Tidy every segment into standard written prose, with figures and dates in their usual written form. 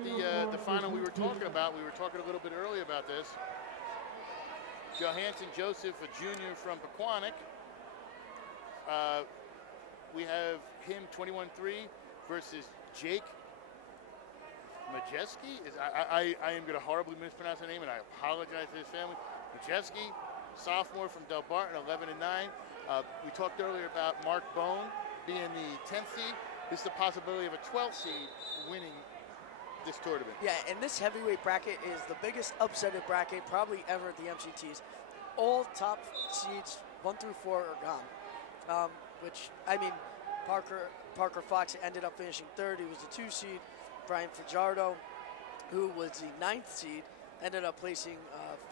at the final we were talking about. We were talking a little bit earlier about this. Johansson Joseph, a junior from Pequannock. We have him 21-3 versus Jake Majeski. I am going to horribly mispronounce the name, and I apologize to his family. Majeski, sophomore from Del Barton, 11-9. We talked earlier about Mark Bone being the 10th seed. This is the possibility of a 12th seed winning this tournament. Yeah, and this heavyweight bracket is the biggest upsetted bracket probably ever at the MCTs. All top seeds 1 through 4 are gone. Which, I mean, Parker Fox ended up finishing third. He was the 2 seed. Brian Fajardo, who was the 9th seed, ended up placing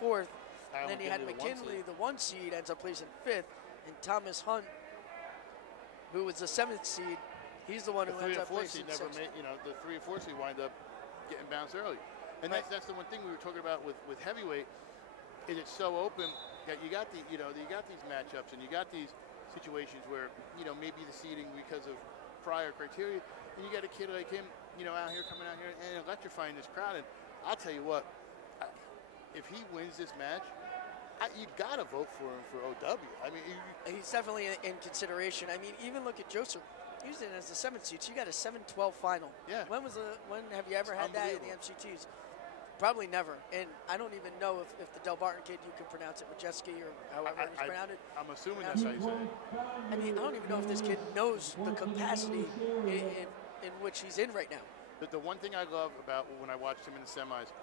4th. And then you had McKinley, the 1 seed, ends up placing 5th. And Thomas Hunt, who was the 7th seed, he's the one who ends up placing 6th. The 3 and 4 seed wind up getting bounced early. And that's the one thing we were talking about with heavyweight, is it's so open that you got you got these matchups and you got these situations where, maybe the seeding because of prior criteria, and you got a kid like him, coming out here and electrifying this crowd. And I'll tell you what, if he wins this match, you got to vote for him for OW. I mean, he's definitely in consideration. I mean, even look at Joseph. He's in as the 7th seed, so you got a 7-12 final. Yeah. When have you ever had that in the MCTs? Probably never. And I don't even know if the Del Barton kid, you can pronounce it Majeski or however it's pronounced. I'm assuming that's how you say it. I mean, I don't even know if this kid knows the capacity in which he's in right now. But the one thing I love about when I watched him in the semis,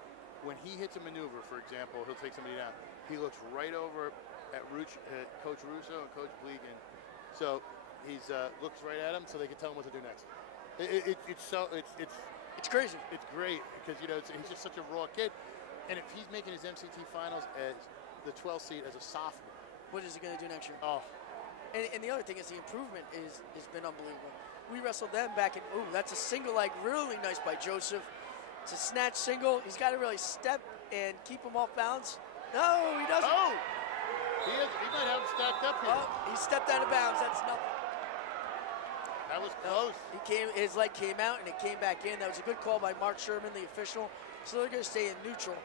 when he hits a maneuver, for example, he'll take somebody down. He looks right over at Coach Russo and Coach Blegan. So he's looks right at him so they can tell him what to do next. It's crazy. It's great because he's just such a raw kid, and if he's making his MCT finals as the 12th seed as a sophomore, what is he going to do next year? Oh, and the other thing is the improvement has been unbelievable. We wrestled them back in. Ooh, that's a single leg, really nice by Joseph. It's a snatch single. He's got to really step and keep him off balance. No, he doesn't. Oh, he might have him stacked up here. Oh, he stepped out of bounds. That's nothing. That was close. His leg came out and it came back in. That was a good call by Mark Sherman, the official. So they're going to stay in neutral.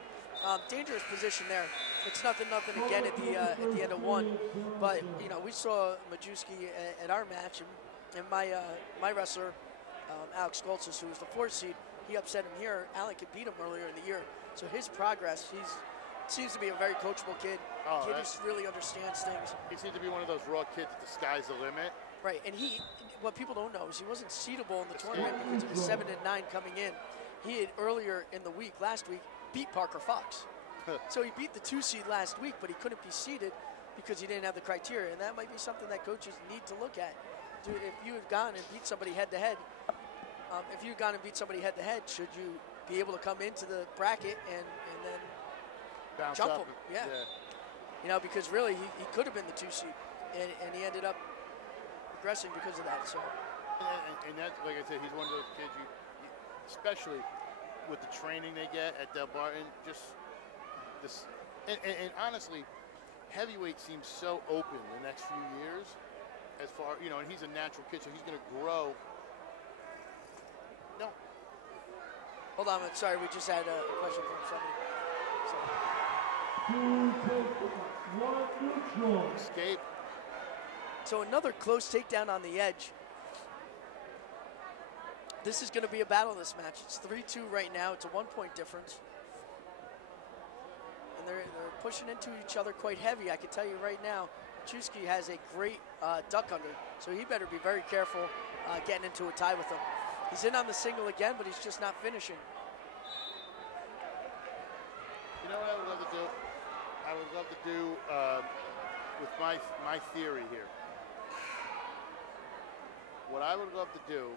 Dangerous position there. It's nothing again at the end of 1. But we saw Majewski at our match, and my wrestler, Alex Goltzis, who was the 4th seed, he upset him here. Alec had beat him earlier in the year. So his progress, he seems to be a very coachable kid. Kid who really understands things. He seems to be one of those raw kids that the sky's the limit. Right, and what people don't know is he wasn't seedable in the tournament because he was 7-9 coming in. He had earlier in the week, last week, beat Parker Fox. So he beat the 2 seed last week, but he couldn't be seeded because he didn't have the criteria. And that might be something that coaches need to look at. Dude, if you had gone and beat somebody head-to-head, should you be able to come into the bracket and then bounce jump up him? Yeah. Because really he could have been the 2 seed, and he ended up progressing because of that. So. And that's, like I said, he's one of those kids, you especially with the training they get at Del Barton, just this, and honestly, heavyweight seems so open the next few years, as far, and he's a natural kid, so he's going to grow. No. Hold on, sorry, we just had a question from somebody. Escape. So another close takedown on the edge. This is going to be a battle, this match. It's 3-2 right now. It's a 1-point difference. And they're pushing into each other quite heavy. I can tell you right now, Chusky has a great duck under, so he better be very careful getting into a tie with him. He's in on the single again, but he's just not finishing. You know what I would love to do? I would love to do with my theory here. What I would love to do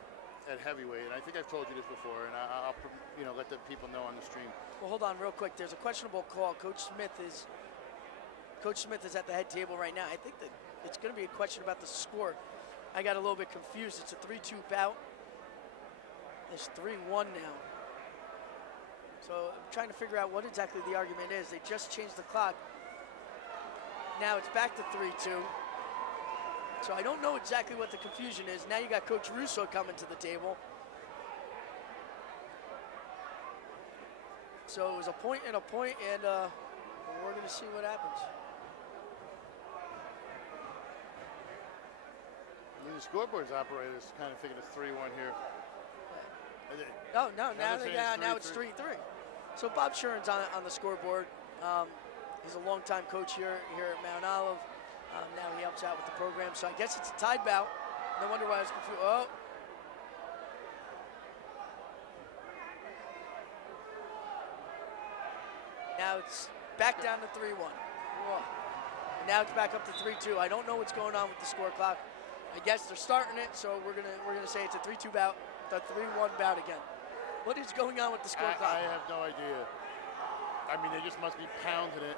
at heavyweight, and I think I've told you this before, and I'll let the people know on the stream. Well, hold on real quick. There's a questionable call. Coach Smith is at the head table right now. I think that it's going to be a question about the score. I got a little bit confused. It's a 3-2 bout. It's 3-1 now. So I'm trying to figure out what exactly the argument is. They just changed the clock. Now it's back to 3-2. So I don't know exactly what the confusion is. Now you got Coach Russo coming to the table. So it was a point and we're going to see what happens. I mean, the scoreboard's operators kind of thinking it's 3-1 here. Oh, no, now it's 3-3. So Bob Shuren's on the scoreboard. He's a longtime coach here at Mount Olive. Now he helps out with the program. So I guess it's a tied bout. No wonder why I was confused. Oh. Now it's back down to 3-1. And now it's back up to 3-2. I don't know what's going on with the score clock. I guess they're starting it, so we're gonna say it's a 3-2 bout, the 3-1 bout again. What is going on with the score clock? I have no idea. I mean, they just must be pounding it.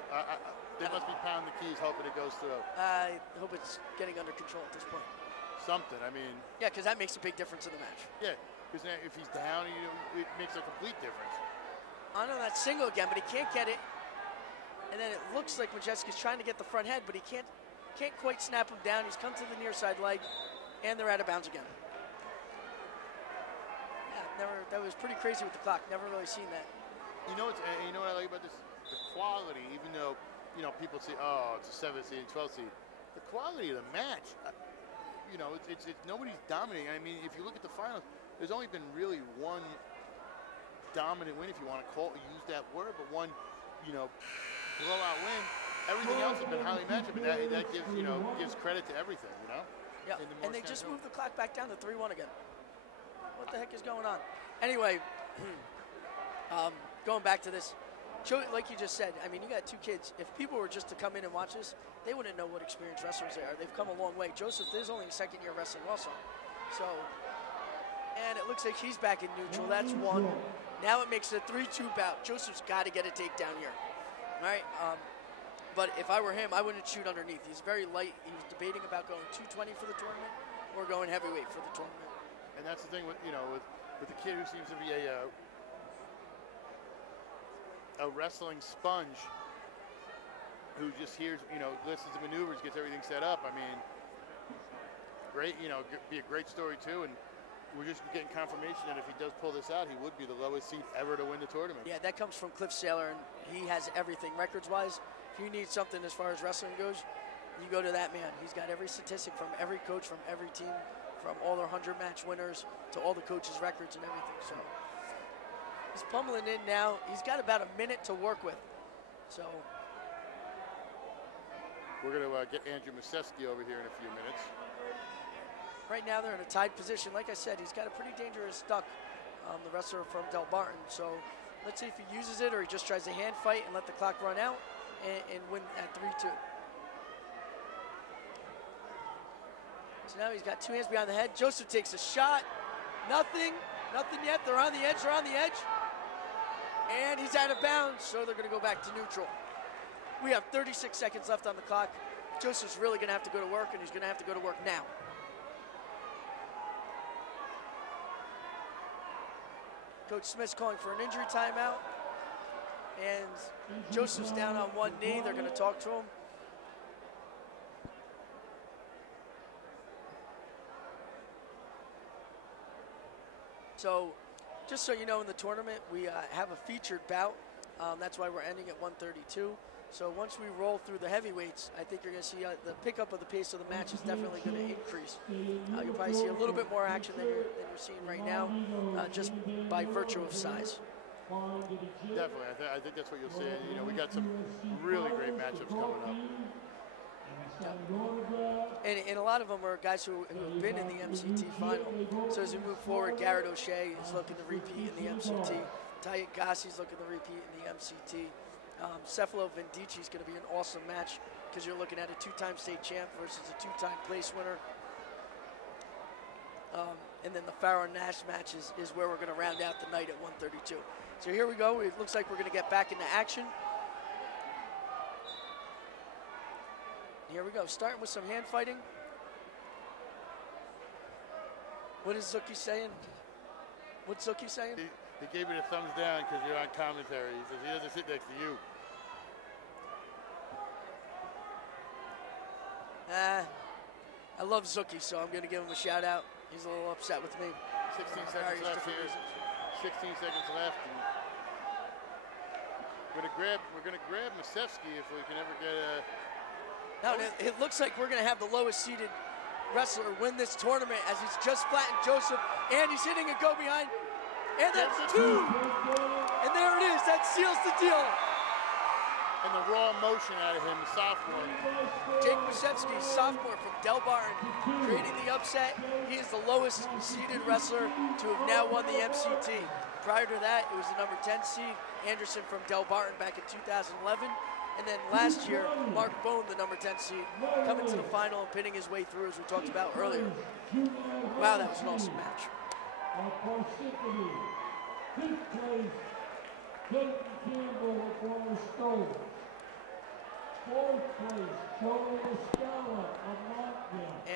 They must be pounding the keys, hoping it goes through. I hope it's getting under control at this point. Something. I mean. Yeah, because that makes a big difference in the match. Yeah, because if he's down, it makes a complete difference. On that single again, but he can't get it. And then it looks like Majeski's trying to get the front head, but he can't quite snap him down. He's come to the near side leg, and they're out of bounds again. Yeah, that was pretty crazy with the clock. Never really seen that. You know what I like about this? The quality, even though, people say, oh, it's a 7 seed and 12 seed. The quality of the match, it's nobody's dominating. I mean, if you look at the finals, there's only been really one dominant win, if you want to use that word, but one, blowout win. Everything else has been highly matched, but that gives, gives credit to everything, Yeah, and they just moved the clock back down to 3-1 again. What the heck is going on? Anyway, going back to this, like you just said, I mean, you got two kids. If people were just to come in and watch this, they wouldn't know what experienced wrestlers they are. They've come a long way. Joseph is only a second year wrestling also. So, and it looks like he's back in neutral. That's one. Now it makes it a 3-2 bout. Joseph's got to get a takedown here. All right. But if I were him, I wouldn't shoot underneath. He's very light. He was debating about going 220 for the tournament or going heavyweight for the tournament. And that's the thing with with the kid who seems to be a wrestling sponge, who just hears, listens to maneuvers, gets everything set up. I mean, great, be a great story too. And we're just getting confirmation that if he does pull this out, he would be the lowest seed ever to win the tournament. Yeah, that comes from Cliff Saylor, and he has everything records-wise. If you need something as far as wrestling goes, you go to that man. He's got every statistic from every coach, from every team, from all their 100-match winners to all the coaches' records and everything. So he's pummeling in now. He's got about a minute to work with. So we're going to get Andrew Museski over here in a few minutes. Right now they're in a tied position. Like I said, he's got a pretty dangerous duck, the wrestler from Del Barton. So let's see if he uses it or he just tries to hand fight and let the clock run out and win at 3-2. So now he's got two hands behind the head. Joseph takes a shot. Nothing yet. They're on the edge. And he's out of bounds, so they're going to go back to neutral. We have 36 seconds left on the clock. Joseph's really going to have to go to work, and he's going to have to go to work now. Coach Smith's calling for an injury timeout. And Joseph's down on one knee. They're going to talk to him. So, just so you know, in the tournament, we have a featured bout. That's why we're ending at 132. So once we roll through the heavyweights, I think you're going to see the pickup of the pace of the match is definitely going to increase. You'll probably see a little bit more action than you're seeing right now, just by virtue of size. Definitely, I think that's what you'll see. We got some really great matchups coming up. Yeah. And a lot of them are guys who have been in the MCT final. So as we move forward, Garrett O'Shea is looking to repeat in the MCT. Tayet Gassi's looking to repeat in the MCT. Cefalo Vendici is going to be an awesome match because you're looking at a two-time state champ versus a two-time place winner. And then the Farrow Nash match is where we're going to round out the night at 132. So here we go. It looks like we're going to get back into action. Here we go, starting with some hand fighting. What is Zuki saying? What's Zuki saying? He gave me the thumbs down because you're on commentary. He says he doesn't sit next to you. I love Zuki, so I'm going to give him a shout out. He's a little upset with me. 16 seconds left here. 16 seconds left. We're gonna grab Masevsky if we can ever get a. Now it looks like we're gonna have the lowest seeded wrestler win this tournament as he's just flattened Joseph, and he's hitting a go behind, and that's 2. And there it is. That seals the deal. And the raw emotion out of him, the sophomore. Jake Masevsky, sophomore from Del Barton, creating the upset. He is the lowest seeded wrestler to have now won the MCT. Prior to that, it was the number 10 seed, Anderson from Del Barton back in 2011. And then last year, Mark Bone, the number 10 seed, coming to the final and pinning his way through, as we talked about earlier. Wow, that was an awesome match.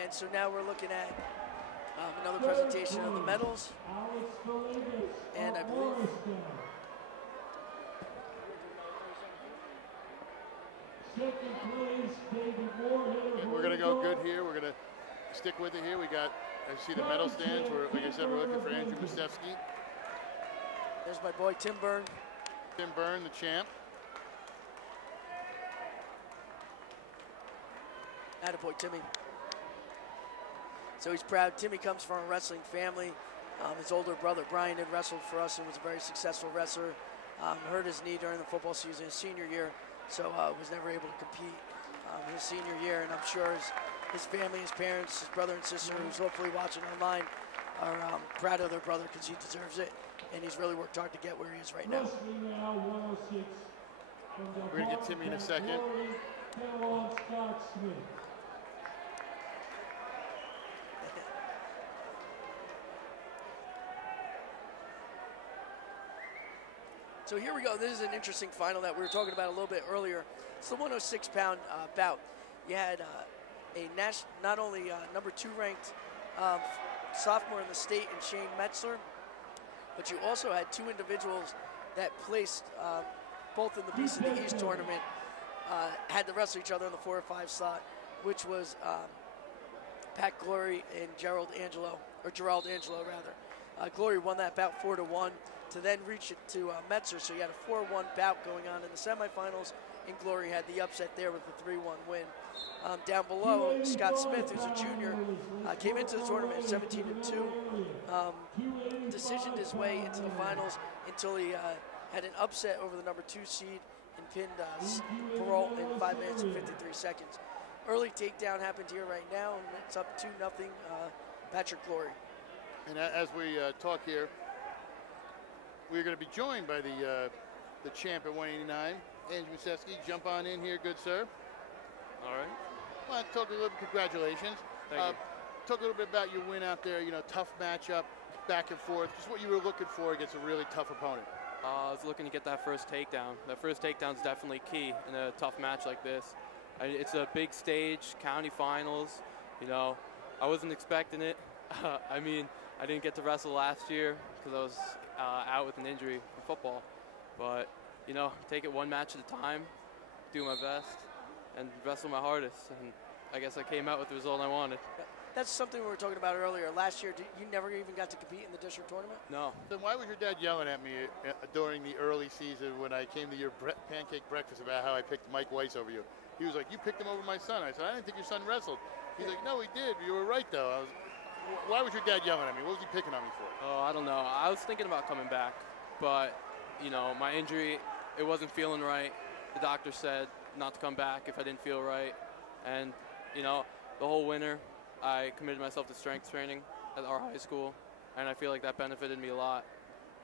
And so now we're looking at another presentation of the medals. And I believe we're going to go good here. We're going to stick with it here. We got, I see the medal stands. Like I said, we're looking for Andrew Masevsky. There's my boy Tim Byrne. Tim Byrne, the champ. Attaboy Timmy. So he's proud. Timmy comes from a wrestling family. His older brother Brian had wrestled for us and was a very successful wrestler. Hurt his knee during the football season his senior year, so was never able to compete his senior year. And I'm sure his family, his parents, his brother and sister, who's hopefully watching online, are proud of their brother because he deserves it. And he's really worked hard to get where he is right now. We're going to get Timmy in a second. So here we go. This is an interesting final that we were talking about a little bit earlier. It's the 106-pound bout. You had not only number 2 ranked sophomore in the state in Shane Metzler, but you also had 2 individuals that placed both in the Beast of the East tournament, had to wrestle each other in the 4 or 5 slot, which was Pat Glory and Gerald Angelo rather. Glory won that bout 4-1 to then reach it to Metzler, so you had a 4-1 bout going on in the semifinals, and Glory had the upset there with a 3-1 win. Down below, Scott Smith, who's a junior, came into the tournament 17-2, decisioned his way into the finals until he had an upset over the number 2 seed and pinned Peralt in 5 minutes and 53 seconds. Early takedown happened here right now, and it's up 2-0 Patrick Glory. And as we talk here, we're going to be joined by the champ at 189, Andrew Masevsky. Jump on in here, good sir. All right. Well, talk a little bit, congratulations. Thank you. Talk a little bit about your win out there, tough matchup, back and forth, just what you were looking for against a really tough opponent. I was looking to get that first takedown. That first takedown is definitely key in a tough match like this. It's a big stage, county finals. I wasn't expecting it. I mean, I didn't get to wrestle last year because I was out with an injury from football. But, take it one match at a time, do my best, and wrestle my hardest. And I guess I came out with the result I wanted. That's something we were talking about earlier. Last year, you never even got to compete in the district tournament? No. Then why was your dad yelling at me during the early season when I came to your pancake breakfast about how I picked Mike Weiss over you? He was like, you picked him over my son. I said, I didn't think your son wrestled. He's like, no, he did. You were right, though. Why was your dad yelling at me? What was he picking on me for? Oh, I don't know. I was thinking about coming back, but, my injury, it wasn't feeling right. The doctor said not to come back if I didn't feel right. And, the whole winter, I committed myself to strength training at our high school, and I feel like that benefited me a lot.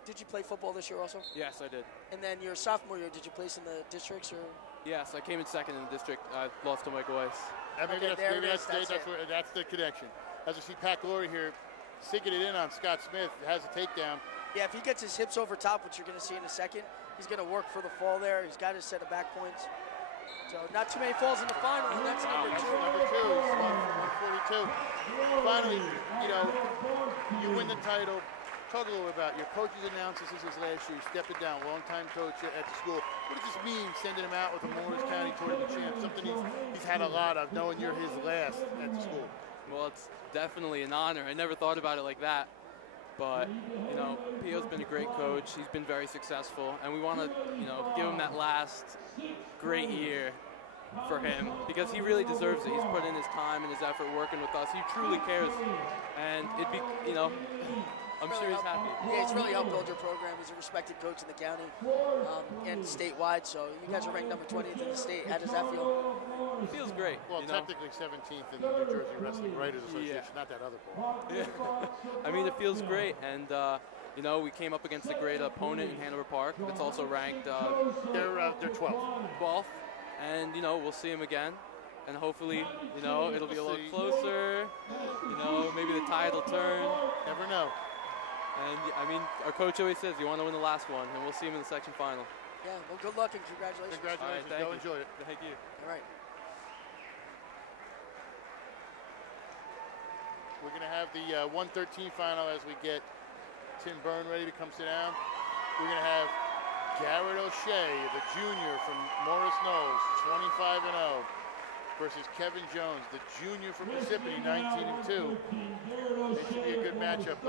Did you play football this year also? Yes, I did. And then your sophomore year, did you place in the districts? Or? Yes, I came in second in the district. I lost to Michael Weiss. Maybe that's the connection. As you see Pat Glory here, sinking it in on Scott Smith, has a takedown. Yeah, if he gets his hips over top, which you're going to see in a second, he's going to work for the fall there. He's got his set of back points. So not too many falls in the final, and that's number 2. Number 2, 142. Finally, you win the title. Talk a little bit about your coach's analysis. This is his last year. You stepped it down, longtime coach at the school. What does this mean, sending him out with the Morris County Tournament champ? Something he's had a lot of, knowing you're his last at the school. Well, it's definitely an honor. I never thought about it like that. But, you know, Pio's been a great coach. He's been very successful, and we want to, you know, give him that last great year for him because he really deserves it. He's put in his time and his effort working with us. He truly cares, and it'd be, you know, I'm sure he's happy. Yeah, he's really helped build your program. He's a respected coach in the county and statewide. So you guys are ranked number 20th in the state. How does that feel? It feels great. Well, technically 17th in the New Jersey Wrestling Writers Association, not that other part. Yeah. I mean, it feels great, and you know, we came up against a great opponent in Hanover Park. It's also ranked. They're 12th. 12th, and you know, we'll see him again, and hopefully, you know, it'll be a little closer. You know, maybe the tide will turn. Never know. And I mean, our coach always says you want to win the last one, and we'll see him in the section final. Yeah, well, good luck and congratulations. Congratulations. All right, Go enjoy it. Thank you. All right. We're going to have the 113 final as we get Tim Byrne ready to come sit down. We're going to have Garrett O'Shea, the junior from Morris Knowles, 25-0, versus Kevin Jones, the junior from Parsippany, 19-2. It should be a good matchup.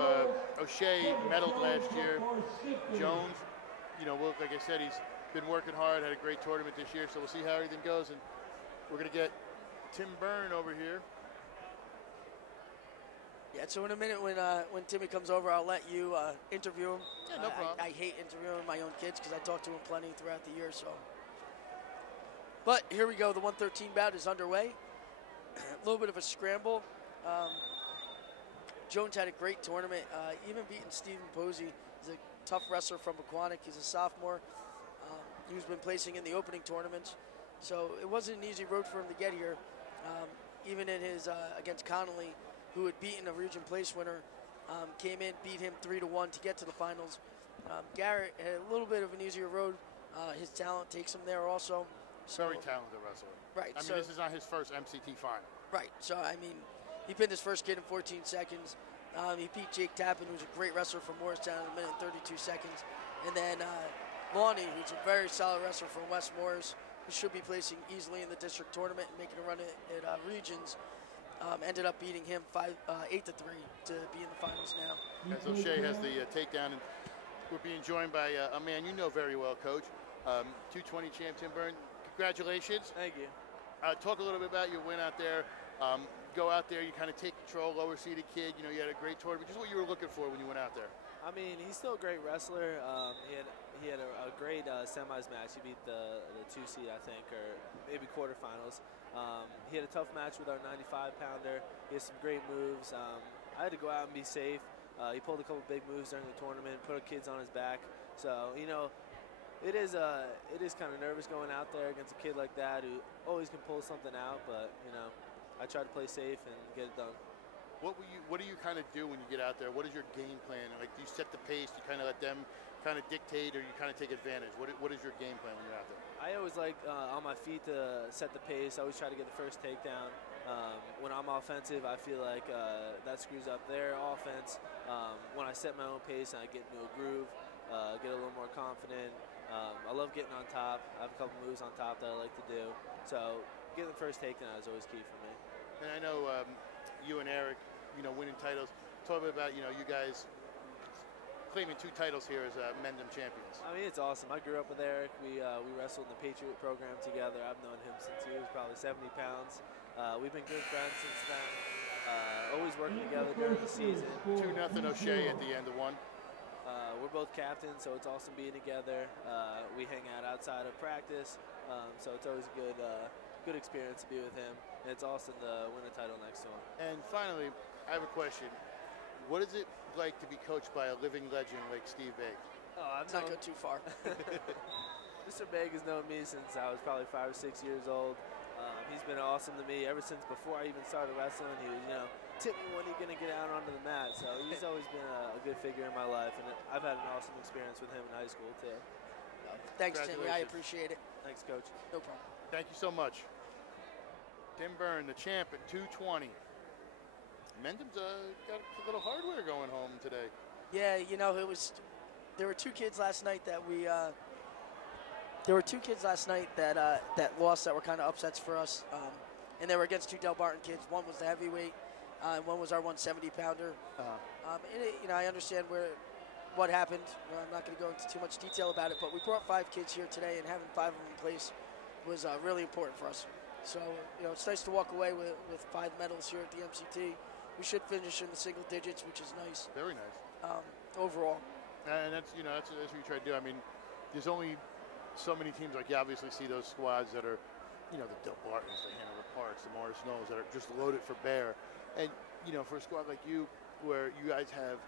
O'Shea medaled last year. Jones, you know, well, like I said, he's been working hard, had a great tournament this year, so we'll see how everything goes. And we're going to get Tim Byrne over here. Yeah, so in a minute when Timmy comes over, I'll let you interview him. Yeah, no problem. I hate interviewing my own kids because I talk to him plenty throughout the year. So, but here we go. The 113 bout is underway. A little bit of a scramble. Jones had a great tournament, even beating Stephen Posey. He's a tough wrestler from Aquanic. He's a sophomore. He's been placing in the opening tournaments, so it wasn't an easy road for him to get here. Even in his against Connolly, who had beaten a region place winner, came in, beat him 3-1 to get to the finals. Garrett had a little bit of an easier road. His talent takes him there also. So, very talented wrestler. Right. I mean, this is not his first MCT final. Right. So, I mean, he pinned his first kid in 14 seconds. He beat Jake Tappan, who's a great wrestler from Morristown, in a minute and 32 seconds. And then Lonnie, who's a very solid wrestler from West Morris, who should be placing easily in the district tournament and making a run at regions. Ended up beating him 8-3 to be in the finals now. As O'Shea has the takedown, and we're being joined by a man you know very well, Coach, 220 champ Tim Byrne. Congratulations. Thank you. Talk a little bit about your win out there. Go out there, you kind of take control, lower seeded kid. You know, you had a great tournament. Just what you were looking for when you went out there. I mean, he's still a great wrestler. He had a great semis match. He beat the 2 seed, I think, or maybe quarterfinals. He had a tough match with our 95-pounder. He has some great moves. I had to go out and be safe. He pulled a couple big moves during the tournament, put our kids on his back. So, you know, it is kind of nervous going out there against a kid like that who always can pull something out. But, you know, I try to play safe and get it done. What do you kind of do when you get out there? What is your game plan? Like, do you set the pace? Do you kind of let them kind of dictate, or you kind of take advantage? What is your game plan when you're out there? I always like on my feet to set the pace. I always try to get the first takedown. When I'm offensive, I feel like that screws up their offense. When I set my own pace and I get into a groove, get a little more confident. I love getting on top. I have a couple moves on top that I like to do. So getting the first takedown is always key for me. And I know you and Eric, you know, winning titles. Talk a bit about, you know, you guys claiming 2 titles here as Mendham champions. I mean, it's awesome. I grew up with Eric. We wrestled in the Patriot program together. I've known him since he was probably 70 pounds. We've been good friends since then. Always working together during the season. 2-0 O'Shea at the end of one. We're both captains, so it's awesome being together. We hang out outside of practice, so it's always a good experience to be with him. And it's awesome to win a title next to him. And finally, I have a question. What is it like to be coached by a living legend like Steve Begg? Let's not go too far. Mr. Begg has known me since I was probably 5 or 6 years old. He's been awesome to me ever since before I even started wrestling. He was, you know, tip me when you're going to get out onto the mat. So he's always been a good figure in my life, and I've had an awesome experience with him in high school too. Thanks, Timmy. I appreciate it. Thanks, Coach. No problem. Thank you so much. Tim Byrne, the champ at 220. Mendham's got a little hardware going home today. Yeah, you know, there were 2 kids last night that that lost, that were kind of upsets for us, and they were against 2 Del Barton kids. One was the heavyweight, One was our 170-pounder. I understand what happened. Well, I'm not going to go into too much detail about it, but we brought 5 kids here today, and having 5 of them in place was really important for us. So, it's nice to walk away with 5 medals here at the MCT. We should finish in the single digits, which is nice. Very nice. Overall. And that's what you try to do. I mean, there's only so many teams. Like, you obviously see those squads that are, the Bartons, the Hanover Parks, the Morris Knolls, that are just loaded for bear. And, for a squad like you, where you guys have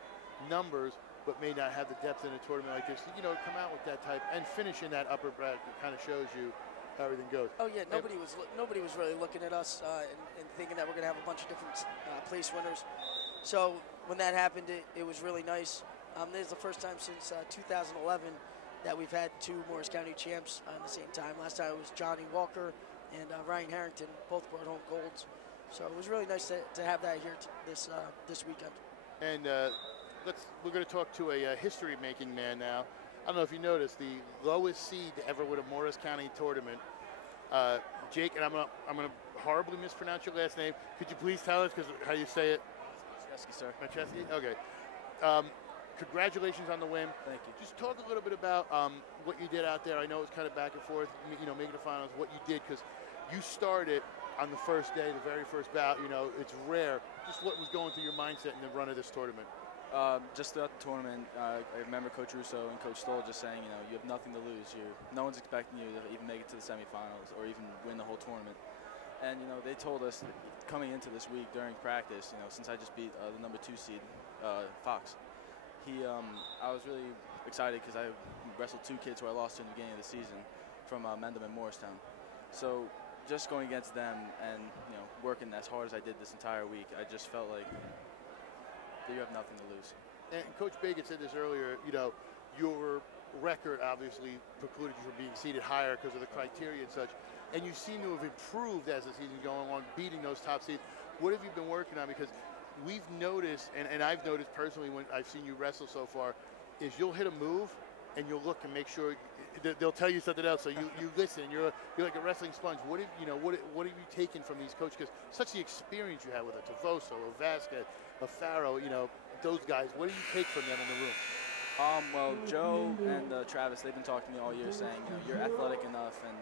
numbers but may not have the depth in a tournament like this, come out with that type and finish in that upper bracket kind of shows you how everything goes. Oh yeah, nobody was really looking at us and thinking that we're going to have a bunch of different place winners. So when that happened, it was really nice. This is the first time since 2011 that we've had 2 Morris County champs at the same time. Last time it was Johnny Walker and Ryan Harrington, both brought home golds. So it was really nice to have that here this weekend. And we're going to talk to a history-making man now. I don't know if you noticed, the lowest seed to ever win a Morris County tournament, Jake, and I'm gonna horribly mispronounce your last name. Could you please tell us how you say it? Macheski, sir. Macheski? Okay. Congratulations on the win. Thank you. Just talk a little bit about what you did out there. I know it's kind of back and forth, making the finals, what you did, because you started on the first day, the very first bout. It's rare. Just what was going through your mindset in the run of this tournament? Just throughout the tournament, I remember Coach Russo and Coach Stoll just saying, you have nothing to lose. No one's expecting you to even make it to the semifinals or even win the whole tournament. And, they told us coming into this week during practice, since I just beat the number 2 seed, Fox, I was really excited because I wrestled 2 kids who I lost to in the beginning of the season from Mendham and Morristown. So just going against them and, working as hard as I did this entire week, I just felt like you have nothing to lose. And Coach Bagan said this earlier, your record obviously precluded you from being seated higher because of the criteria and such, and you seem to have improved as the season's going on, beating those top seeds. What have you been working on? Because we've noticed, and I've noticed personally when I've seen you wrestle so far, is you'll hit a move and you'll look and make sure they'll tell you something else. So you listen. You're like a wrestling sponge. What have you taken from these coaches? Because such the experience you have with a Tavoso, a Vasquez, a Faro, those guys. What do you take from them in the room? Well, Joe and Travis, they've been talking to me all year saying, you're athletic enough and,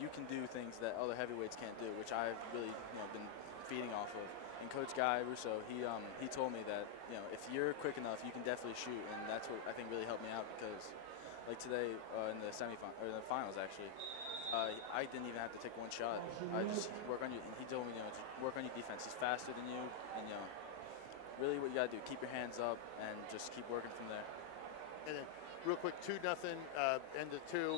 you can do things that other heavyweights can't do, which I've really, been feeding off of. And Coach Guy Russo, he told me that, if you're quick enough, you can definitely shoot, and that's what I think really helped me out because, like today in the the finals actually, I didn't even have to take 1 shot. I just work on you. And he told me, just work on your defense. He's faster than you, and really what you gotta do, keep your hands up and just keep working from there. And then, real quick, 2-0, end of 2.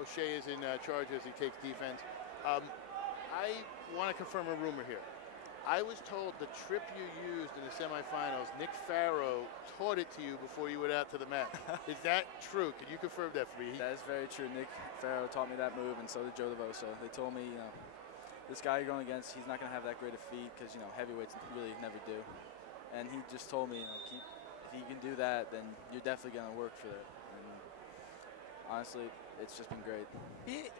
O'Shea is in charge as he takes defense. I want to confirm a rumor here. I was told the trip you used in the semifinals, Nick Faro taught it to you before you went out to the mat. Is that true? Can you confirm that for me? That is very true. Nick Faro taught me that move, and so did Joe Tavoso. They told me, this guy you're going against, he's not going to have that great a feet because, heavyweights really never do. And he just told me, if you can do that, then you're definitely going to work for it. And honestly, it's just been great.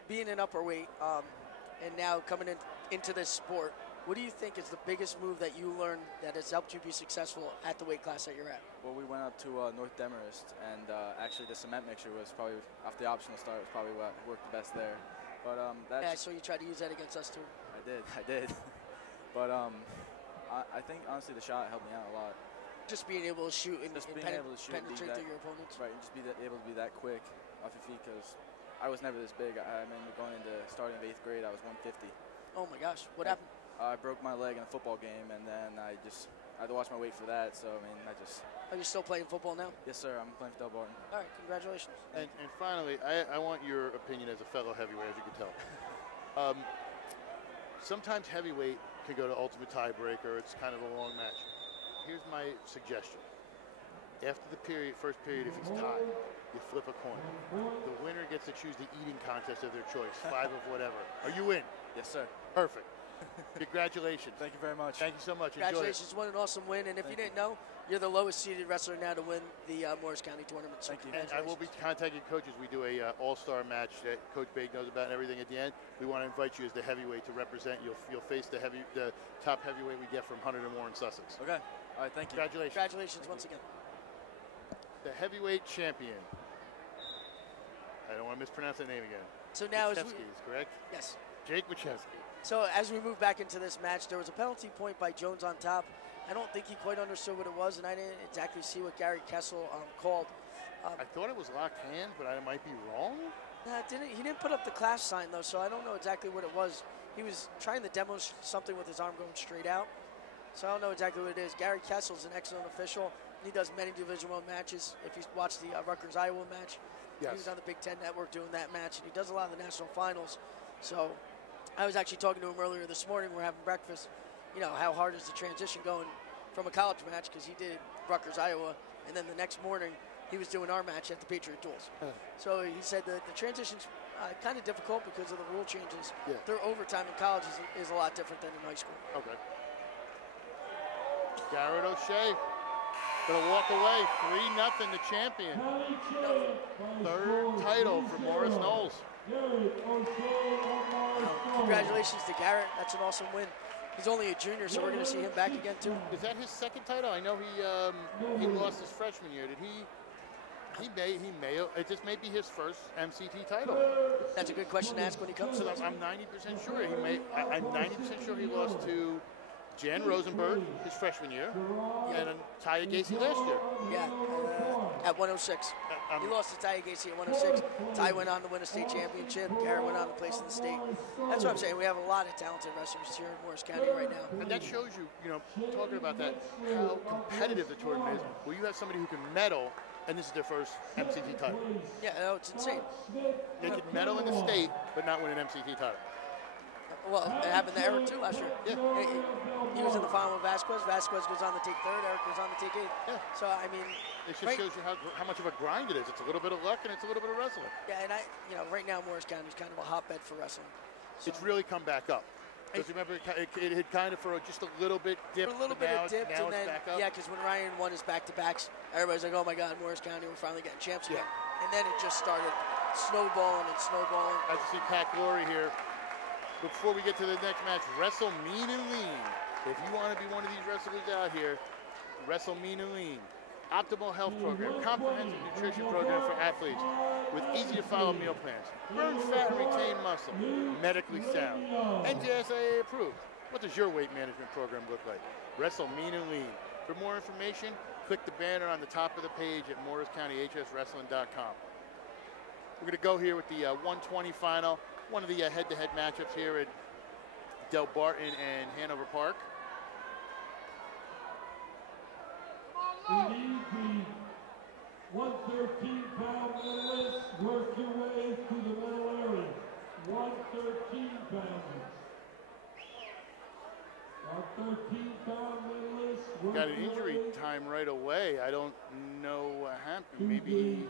Being an upper weight and now coming into this sport, what do you think is the biggest move that you learned that has helped you be successful at the weight class that you're at? Well, we went up to North Demarest, and actually the cement mixture was probably, after the optional start, was probably what worked the best there. But yeah, so you tried to use that against us too. I did. But I think honestly the shot helped me out a lot. Just being able to shoot and penetrate through your opponents. Right, and just able to be that quick off your feet because I was never this big. I remember going into starting of 8th grade, I was 150. Oh my gosh, what happened? I broke my leg in a football game, and then I had to watch my weight for that. So Are you still playing football now? Yes, sir. I'm playing for Del Barton. All right, congratulations. And finally, I want your opinion as a fellow heavyweight, as you can tell. Sometimes heavyweight can go to ultimate tiebreaker. It's kind of a long match. Here's my suggestion. After the first period, if it's tied, you flip a coin. The winner gets to choose the eating contest of their choice, 5 of whatever. Are you in? Yes, sir. Perfect. Congratulations. Thank you very much. Thank you so much. Enjoy it. Congratulations, what an awesome win. And if you didn't know, you're the lowest seeded wrestler now to win the Morris County tournament. So Thank you. And I will be contacting coaches. We do a all-star match that Coach Bake knows about and everything at the end. We want to invite you as the heavyweight to represent. You'll face the top heavyweight we get from Hunter and Warren, Sussex. Okay. All right, thank you. Congratulations. Congratulations once again. The heavyweight champion. I don't want to mispronounce that name again. So now Machewski is correct? Yes. Jake Machewski. So as we move back into this match, there was a penalty point by Jones on top. I don't think he quite understood what it was, and I didn't exactly see what Gary Kessel called. I thought it was locked hands, but I might be wrong. He didn't put up the class sign, though, so I don't know exactly what it was. He was trying to demonstrate something with his arm going straight out. So I don't know exactly what it is. Gary Kessel's an excellent official. He does many Division I matches. If you watch the Rutgers-Iowa match, yes. He was on the Big Ten Network doing that match, and he does a lot of the national finals. So I was actually talking to him earlier this morning. We're having breakfast. You know, how hard is the transition going from a college match, because he did Rutgers-Iowa, and then the next morning he was doing our match at the Patriot Duels. So he said that the transition's kind of difficult because of the rule changes. Yeah. Their overtime in college is a lot different than in high school. Okay. Garrett O'Shea gonna walk away 3-0, the champion. Third title for Morris Knowles. Congratulations to Garrett. That's an awesome win. He's only a junior, so we're going to see him back again too. Is that his second title? I know he lost his freshman year. Did he? This may be his first MCT title. That's a good question to ask when he comes to us. I'm 90% sure I'm 90% sure he lost to Jan Rosenberg his freshman year, and Taya Gacy last year. Yeah, at 106. He lost to Taya Gacy at 106. Ty went on to win a state championship. Garrett went on to place in the state. That's what I'm saying. We have a lot of talented wrestlers here in Morris County right now. And that shows you, talking about that, how competitive the tournament is. Where you have somebody who can medal, and this is their first MCT title. Yeah, no, it's insane. They could medal in the state, but not win an MCT title. Well, it happened to Eric too last year. Yeah. He was in the final with Vasquez. Vasquez goes on to take third. Eric goes on to take eighth. Yeah. So, I mean, it just shows you how much of a grind it is. It's a little bit of luck and it's a little bit of wrestling. Yeah, and right now Morris County is kind of a hotbed for wrestling. So it's really come back up. Because remember, it had kind of for just a little bit dipped. A little bit of dipped, now and then back up. yeah, because when Ryan won his back-to-backs, everybody's like, "Oh my God, Morris County, we're finally getting champs again." Yeah. And then it just started snowballing and snowballing. As you see Pat Glory here. Before we get to the next match, Wrestle Mean and Lean. If you want to be one of these wrestlers out here, Wrestle Mean and Lean. Optimal health program, comprehensive nutrition program for athletes with easy-to-follow meal plans. Burn fat and retain muscle. Medically sound. NJSAA approved. What does your weight management program look like? Wrestle Mean and Lean. For more information, click the banner on the top of the page at MorrisCountyHSWrestling.com. We're going to go here with the 120 final. One of the head-to-head matchups here at Del Barton and Hanover Park. We need the 113-pound medalist. Work your way to the medal area. 113-pounders. Our 13-pound medalist. Got an injury time right away. I don't know what happened. Maybe he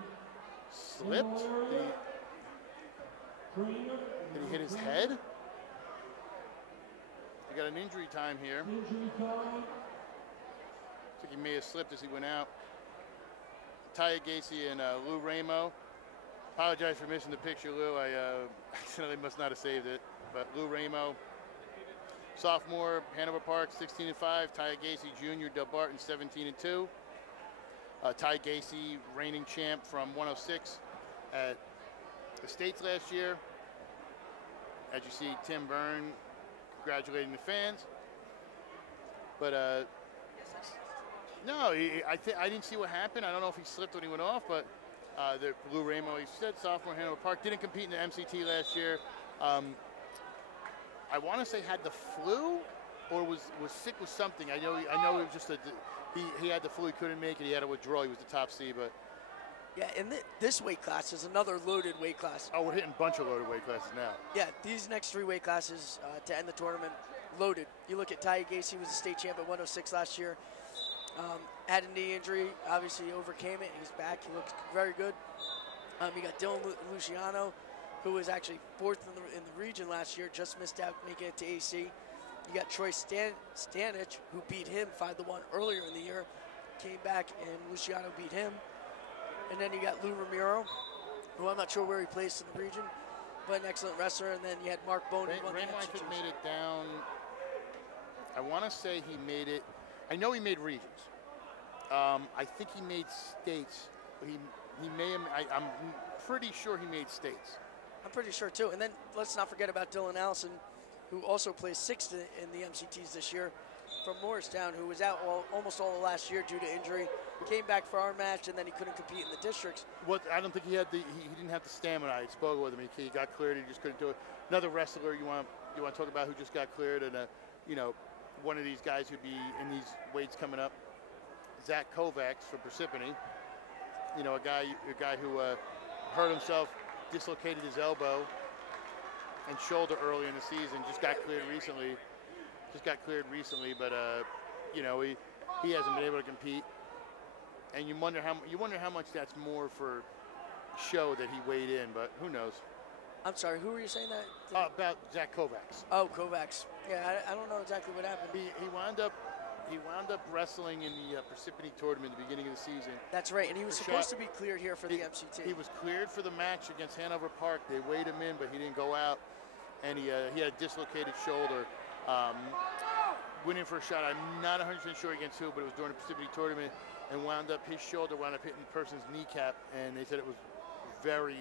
slipped. Did he hit his head? We got an injury time here. Looks like he may have slipped as he went out. Taya Gacy and Lou Ramo. Apologize for missing the picture, Lou. I accidentally must not have saved it. But Lou Ramo, sophomore, Hanover Park, 16-5. Taya Gacy, junior, Del Barton, 17-2. Ty Gacy, reigning champ from 106 at the States last year. As you see, Tim Byrne congratulating the fans. But no, I didn't see what happened. I don't know if he slipped when he went off, but the Lou Ramo, he said sophomore, Hanover Park, didn't compete in the MCT last year. I want to say had the flu or was sick with something. I know it was just he had the flu, he couldn't make it, he had to withdraw. He was the top seed, but. Yeah, and this weight class is another loaded weight class. Oh, we're hitting a bunch of loaded weight classes now. Yeah, these next three weight classes to end the tournament, loaded. You look at Ty Gacy, was the state champ at 106 last year. Had a knee injury, obviously overcame it. He's back, he looks very good. You got Dylan Luciano, who was actually fourth in the region last year, just missed out making it to AC. You got Troy Stanich, who beat him 5-1 earlier in the year, came back and Luciano beat him. And then you got Lou Ramiro, who I'm not sure where he placed in the region, but an excellent wrestler. And then you had Mark Bone, who won the MCTs. Made it down. I want to say he made it. I know he made regions. I think he made states. He may have. I'm pretty sure he made states. I'm pretty sure too. And then let's not forget about Dylan Allison, who also placed sixth in the MCTs this year, from Morristown, who was out almost all of last year due to injury. Came back for our match, and then he couldn't compete in the districts. I don't think he had he didn't have the stamina. I spoke with him. He got cleared. He just couldn't do it. Another wrestler you want to talk about who just got cleared, and one of these guys who'd be in these weights coming up, Zach Kovacs from Parsippany. A guy who hurt himself, dislocated his elbow and shoulder early in the season. Just got cleared recently. But he hasn't been able to compete. And you wonder how much that's more for show that he weighed in, but who knows? I'm sorry, who were you saying that? About Zach Kovacs. Oh, Kovacs. Yeah, I don't know exactly what happened. He wound up wrestling in the Parsippany tournament at the beginning of the season. That's right, and he was supposed to be cleared here for the MCT. He was cleared for the match against Hanover Park. They weighed him in, but he didn't go out, and he had a dislocated shoulder. Went in for a shot. I'm not 100% sure against who, but it was during the Parsippany tournament, and his shoulder wound up hitting the person's kneecap, and they said it was very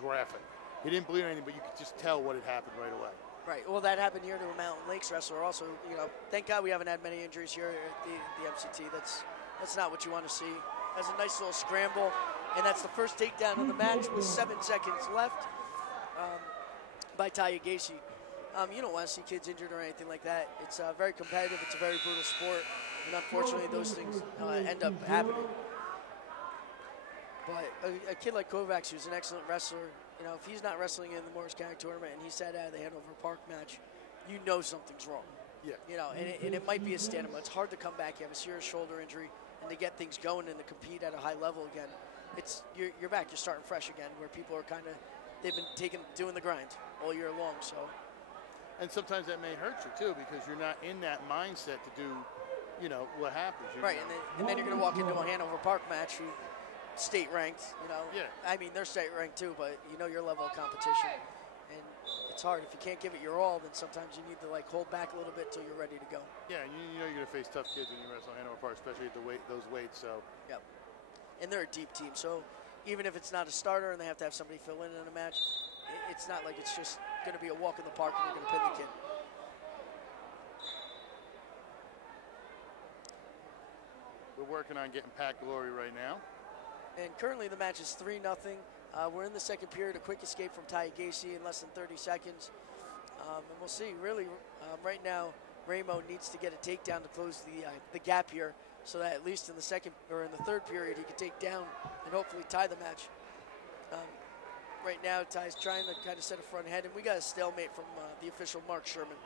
graphic. He didn't bleed or anything, but you could just tell what had happened right away. Right. Well, that happened here to a Mountain Lakes wrestler. Also, thank God we haven't had many injuries here at the MCT. That's not what you want to see. That's a nice little scramble, and that's the first takedown of the match with 7 seconds left by Taya Gacy. You don't want to see kids injured or anything like that. It's very competitive. It's a very brutal sport, and unfortunately, those things end up happening. But a kid like Kovacs, who's an excellent wrestler, if he's not wrestling in the Morris County tournament and he sat out of the Hanover Park match, something's wrong. Yeah. And it might be a stamina. It's hard to come back. You have a serious shoulder injury, and to get things going and to compete at a high level again, you're back. You're starting fresh again, where people are they've been doing the grind all year long. So. And sometimes that may hurt you too, because you're not in that mindset to do, what happens. Right, and then you're going to walk into a Hanover Park match who state ranked, Yeah. I mean, they're state ranked too, but your level of competition. And it's hard. If you can't give it your all, then sometimes you need to hold back a little bit till you're ready to go. Yeah, and you're going to face tough kids when you wrestle Hanover Park, especially at those weights. So. Yep. And they're a deep team, so even if it's not a starter and they have to have somebody fill in a match, it's not like it's just going to be a walk in the park and you're going to pin the kid. We're working on getting Pat Glory right now. And currently the match is 3-0. We're in the second period. A quick escape from Taya Gacy in less than 30 seconds. And we'll see. Really, right now, Ramo needs to get a takedown to close the gap here, so that at least in the third period he can take down and hopefully tie the match. Right now, Ty's trying to kind of set a front head, and we got a stalemate from the official Mark Sherman.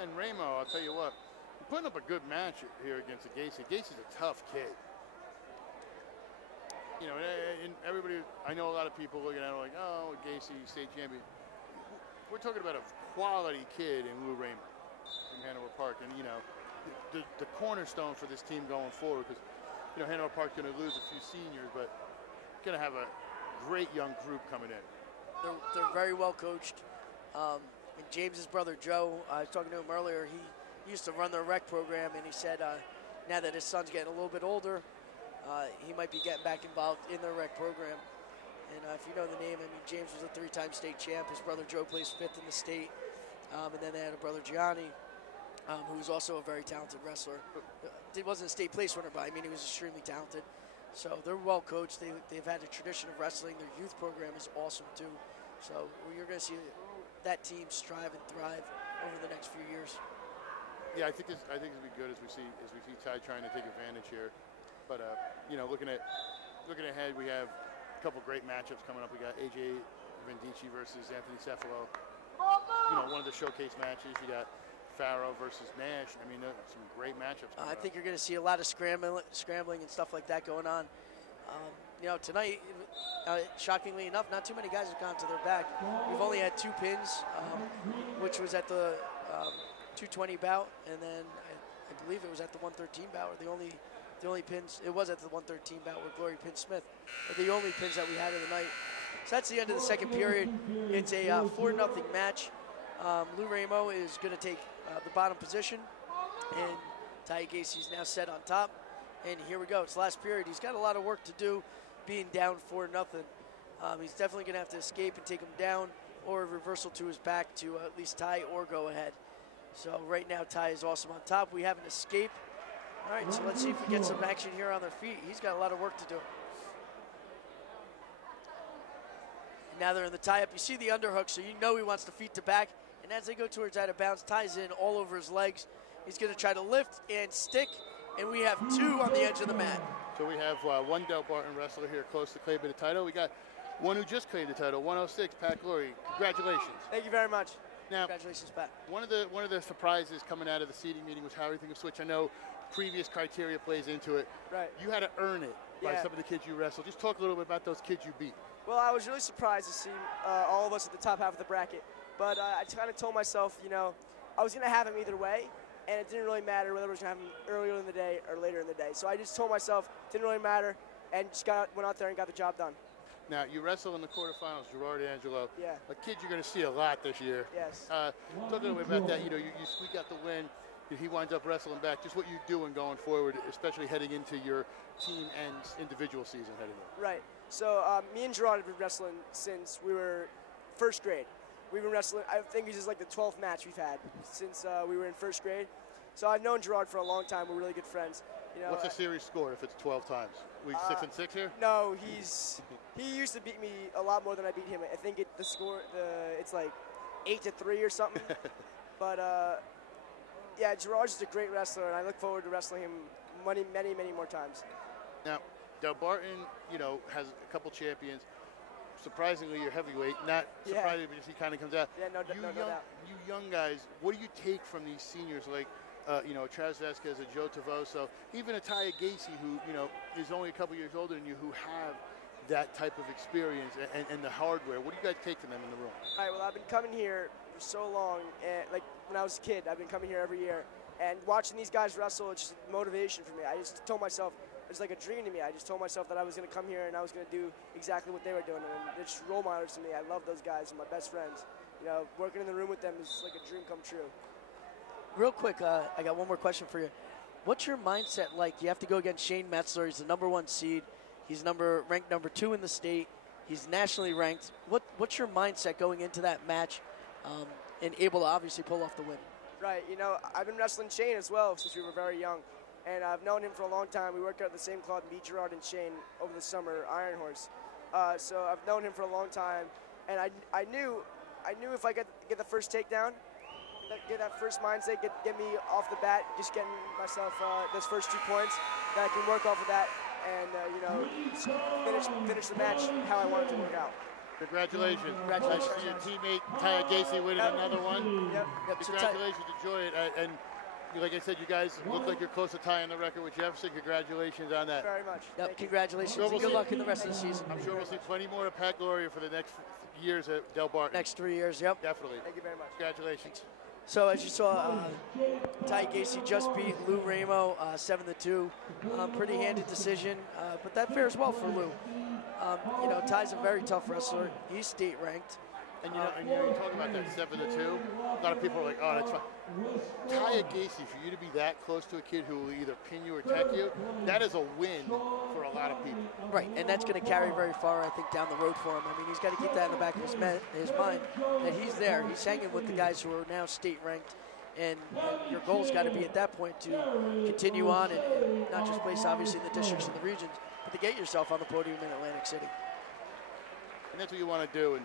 And Ramo, I'll tell you what, putting up a good match here against Gacy. Gacy's a tough kid. And everybody, I know a lot of people looking at it like, oh, Gacy, state champion. We're talking about a quality kid in Lou Ramo from Hanover Park. And, the cornerstone for this team going forward, because, Hanover Park's going to lose a few seniors, but going to have a great young group coming in. They're very well coached. And James's brother, Joe, I was talking to him earlier, he used to run their rec program, and he said now that his son's getting a little bit older, he might be getting back involved in their rec program. And if you know the name, James was a 3-time state champ. His brother Joe plays 5th in the state. And then they had a brother Gianni, who was also a very talented wrestler. He wasn't a state place winner, but he was extremely talented. So they're well coached. They've had a tradition of wrestling. Their youth program is awesome too. So you're going to see that team strive and thrive over the next few years. Yeah, I think it'll be good as we see Ty trying to take advantage here. But looking ahead, we have a couple great matchups coming up. We got AJ Vendici versus Anthony Cefalo. One of the showcase matches. You got Farrow versus Nash. Some great matchups. I think you're going to see a lot of scrambling and stuff like that going on. Tonight, shockingly enough, not too many guys have gone to their back. We've only had 2 pins, which was at the 220 bout, and then I believe it was at the 113 bout, or the only pins. It was at the 113 bout where Glory pinned Smith. But the only pins that we had of the night. So that's the end of the second period. It's a 4-0 match. Lou Ramo is going to take the bottom position, and Ty Gacy's now set on top. And here we go. It's last period. He's got a lot of work to do, being down 4-0. He's definitely going to have to escape and take him down, or a reversal to his back to at least tie or go ahead. So right now, Ty is awesome on top. We have an escape. All right, so let's see if we get some action here on their feet. He's got a lot of work to do. Now they're in the tie-up. You see the underhook, so you know he wants the feet to back. And as they go towards out of bounds, Ty's in all over his legs. He's going to try to lift and stick, and we have 2 on the edge of the mat. So we have one Del Barton wrestler here close to claiming the title. We got one who just claimed the title, 106, Pat Glory. Congratulations. Thank you very much. Now, Congratulations, Pat. One of the surprises coming out of the seating meeting was how everything was switched. I know previous criteria plays into it. Right. You had to earn it by some of the kids you wrestled. Just talk a little bit about those kids you beat. Well, I was really surprised to see all of us at the top half of the bracket. But I kind of told myself, you know, I was going to have him either way, and it didn't really matter whether I was going to have him earlier in the day or later in the day. So I just told myself it didn't really matter, and just went out there and got the job done. Now, you wrestle in the quarterfinals, Gerard Angelo. Yeah. A kid you're going to see a lot this year. Yes. Talk a little bit about that. You know, you squeak out the win. He winds up wrestling back. Just what you're doing going forward, especially heading into your team and individual season heading in. Right. So me and Gerard have been wrestling since we were first grade. We've been wrestling, I think this is like the 12th match we've had since we were in first grade. So I've known Gerard for a long time. We're really good friends. You know, what's the series score if it's 12 times? We 6 and 6 here? No, he used to beat me a lot more than I beat him. I think it's like 8-3 or something. But yeah, Gerard's just a great wrestler, and I look forward to wrestling him many, many more times. Now, Del Barton, you know, has a couple champions. Surprisingly, you're heavyweight. Not surprising because he kind of comes out. Yeah, no doubt. You young guys, what do you take from these seniors like, you know, Travis Vasquez, a Joe Tavoso, even a Ty Gacy, who, you know, is only a couple years older than you, who have that type of experience and the hardware? What do you guys take from them in the room? All right, well, I've been coming here for so long, and like when I was a kid, I've been coming here every year, and watching these guys wrestle, it's just motivation for me. I just told myself, it's like a dream to me. I just told myself that I was going to come here and I was going to do exactly what they were doing, and they're just role models to me. I love those guys, they're my best friends. You know, working in the room with them is like a dream come true. Real quick, I got one more question for you. What's your mindset like? You have to go against Shane Metzler. He's the #1 seed. He's ranked number 2 in the state. He's nationally ranked. What's your mindset going into that match and able to obviously pull off the win? Right, you know, I've been wrestling Shane as well since we were very young. And I've known him for a long time. We worked out at the same club, me, Gerard, and Shane, over the summer, Iron Horse. So I've known him for a long time. And I knew if I get the first takedown, get that first mindset, get me off the bat, just getting myself those first 2 points, that I can work off of that and, you know, finish the match how I want it to work out. Congratulations. Congratulations. Nice to see your teammate, Ty Gacy, winning another one. Yep. Congratulations. Enjoy it. And like I said, you guys look like you're close to tying the record with Jefferson. Congratulations on that. Very much. Yep, congratulations. And good luck in the rest of the season. I'm sure we'll see plenty more of Pat Gloria for the next years at Del Barton. Next 3 years, yep. Definitely. Thank you very much. Congratulations. So as you saw, Ty Gacy just beat Lou Ramo 7-2. Pretty handed decision, but that fares well for Lou. You know, Ty's a very tough wrestler. He's state ranked. And you talk about that 7-2. A lot of people are like, oh, that's fine. Ty Gacy, for you to be that close to a kid who will either pin you or tech you, that is a win for a lot of people. Right, and that's going to carry very far, I think, down the road for him. I mean, he's got to keep that in the back of his mind, that he's there. He's hanging with the guys who are now state ranked, and your goal's got to be at that point to continue on and not just place, obviously, in the districts and the regions, but to get yourself on the podium in Atlantic City. And that's what you want to do.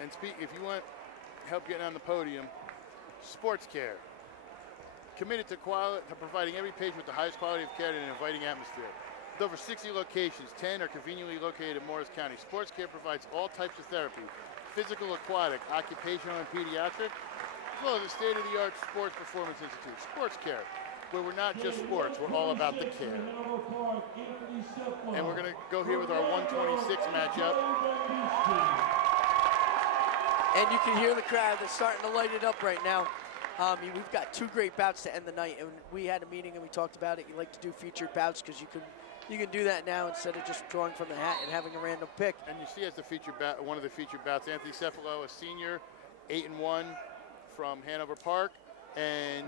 And speak, if you want help getting on the podium, Sports Care. Committed to providing every patient with the highest quality of care in an inviting atmosphere. With over 60 locations, 10 are conveniently located in Morris County. Sports Care provides all types of therapy, physical, aquatic, occupational, and pediatric, as well as a state-of-the-art sports performance institute. Sports Care, where we're not just sports, we're all about the care. And we're going to go here with our 126 matchup. And you can hear the crowd. They're starting to light it up right now. We've got 2 great bouts to end the night, and we had a meeting and we talked about it. You like to do featured bouts because you can do that now instead of just drawing from the hat and having a random pick. And you see as the featured one of the featured bouts, Anthony Cefalo, a senior, 8-1 from Hanover Park, and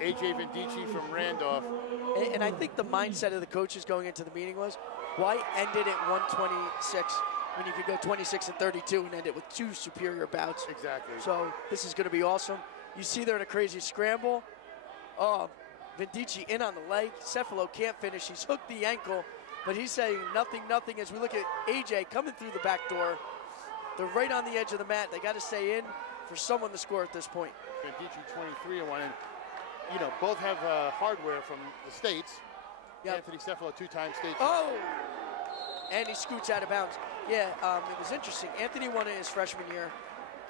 A.J. Vendici from Randolph. And I think the mindset of the coaches going into the meeting was, why end it at 126 when you could go 26 and 32 and end it with 2 superior bouts? Exactly. So this is going to be awesome. You see they're in a crazy scramble. Oh, Vendici in on the leg. Cefalo can't finish. He's hooked the ankle, but he's saying nothing, nothing. As we look at AJ coming through the back door, they're right on the edge of the mat. They got to stay in for someone to score at this point. Vendici 23-1, and both have hardware from the States. Yep. Anthony Cefalo, 2-time state. Oh, and he scoots out of bounds. Yeah, it was interesting. Anthony won it his freshman year,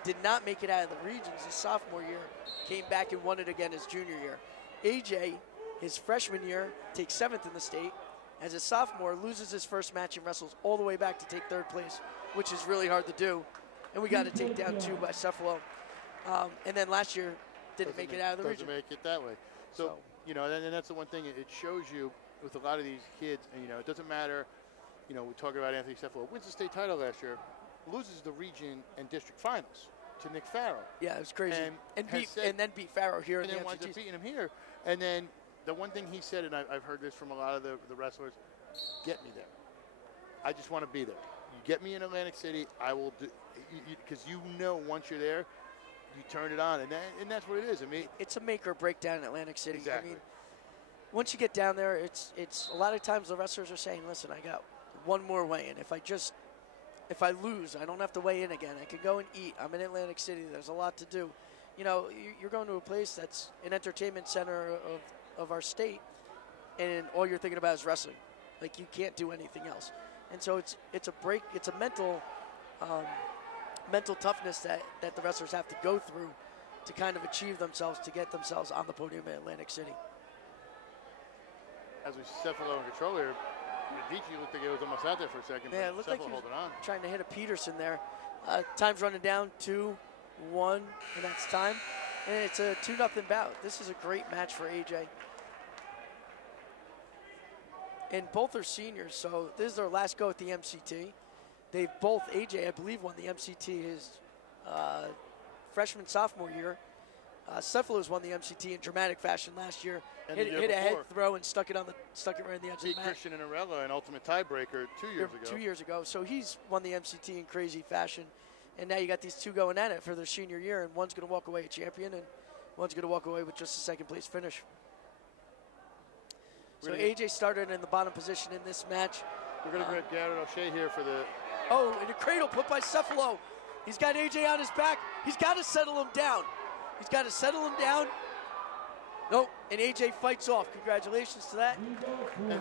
did not make it out of the regions his sophomore year, came back and won it again his junior year. AJ, his freshman year, takes 7th in the state. As a sophomore, loses his first match and wrestles all the way back to take 3rd place, which is really hard to do. And we got to take down 2 by Cefalo. And then last year, didn't make it out of the region. Doesn't make it that way. So and that's the one thing. It shows you with a lot of these kids, and, it doesn't matter, we talk about Anthony Cefalo, wins the state title last year, loses the region and district finals to Nick Farrow. Yeah, it was crazy. And then beat Farrow here in the MCTs. And then winds up beating him here. And then the one thing he said, and I've heard this from a lot of the wrestlers, get me there. I just want to be there. You get me in Atlantic City, I will do, because once you're there, you turn it on, and that's what it is. I mean, it's a make or break down in Atlantic City. Exactly. I mean, once you get down there, it's a lot of times the wrestlers are saying, listen, I got one more weigh-in. If I lose, I don't have to weigh in again. I can go and eat. I'm in Atlantic City. There's a lot to do. You're going to a place that's an entertainment center of our state, and all you're thinking about is wrestling. Like, you can't do anything else. And so it's a break. It's a mental toughness that the wrestlers have to go through to kind of achieve themselves, to get themselves on the podium in Atlantic City. As we Cefalo in control here, Vendici looked like it was almost out there for a second. Yeah, but it looked Cefalo like he was holding on. trying to hit a Peterson there. Time's running down, 2-1, and that's time. And it's a 2-0 bout. This is a great match for AJ. And both are seniors, so this is their last go at the MCT. They've both, AJ, I believe, won the MCT his freshman, sophomore year. Cefalo's won the MCT in dramatic fashion last year. Hit a head throw and stuck it right on the edge of the mat. Beat Christian Inarella, an ultimate tiebreaker 2 years ago. 2 years ago. So he's won the MCT in crazy fashion. And now you got these 2 going at it for their senior year, and one's going to walk away a champion, and one's going to walk away with just a 2nd place finish. So AJ started in the bottom position in this match. We're going to bring Garrett O'Shea here for the... Oh, and a cradle put by Cefalo. He's got AJ on his back. He's got to settle him down. Nope, and AJ fights off. Congratulations to that. And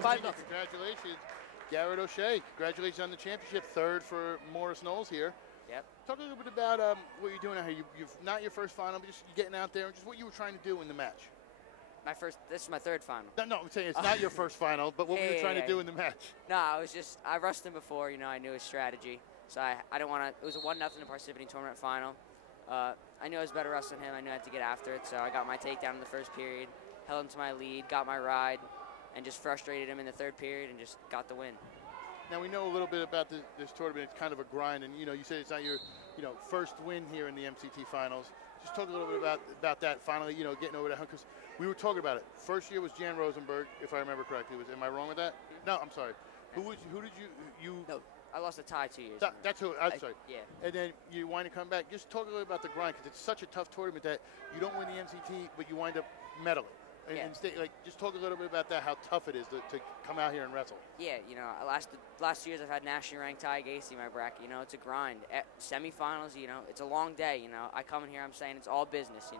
congratulations, Garrett O'Shea. Congratulations on the championship. 3rd for Morris Knowles here. Yep. Talk a little bit about what you're doing out here. You've not your first final, but just getting out there and just what you were trying to do in the match. This is my 3rd final. No, I'm saying it's not your first final, but what were you trying to do in the match? No, I rushed him before, I knew his strategy. So I didn't want to, it was a 1-0 in the Parsippany tournament final. I knew I was better wrestling him. I knew I had to get after it. So I got my takedown in the 1st period, held him to my lead, got my ride, and just frustrated him in the 3rd period and just got the win. Now we know a little bit about this tournament. It's kind of a grind, and you said it's not your first win here in the MCT finals. Just talk a little bit about that finally, getting over that hump, because we were talking about it. First year was Jan Rosenberg, if I remember correctly. Am I wrong with that? No, I'm sorry. Who did you? No, I lost a tie 2 years. That's who. I'm sorry. Yeah. And then you wind up coming back. Just talk a little about the grind, because it's such a tough tournament that you don't win the MCT, but you wind up medaling. And just talk a little bit about that, how tough it is to come out here and wrestle. Yeah, last 2 years I've had nationally ranked Ty Gacy in my bracket. It's a grind. Semifinals, it's a long day. I come in here, I'm saying it's all business.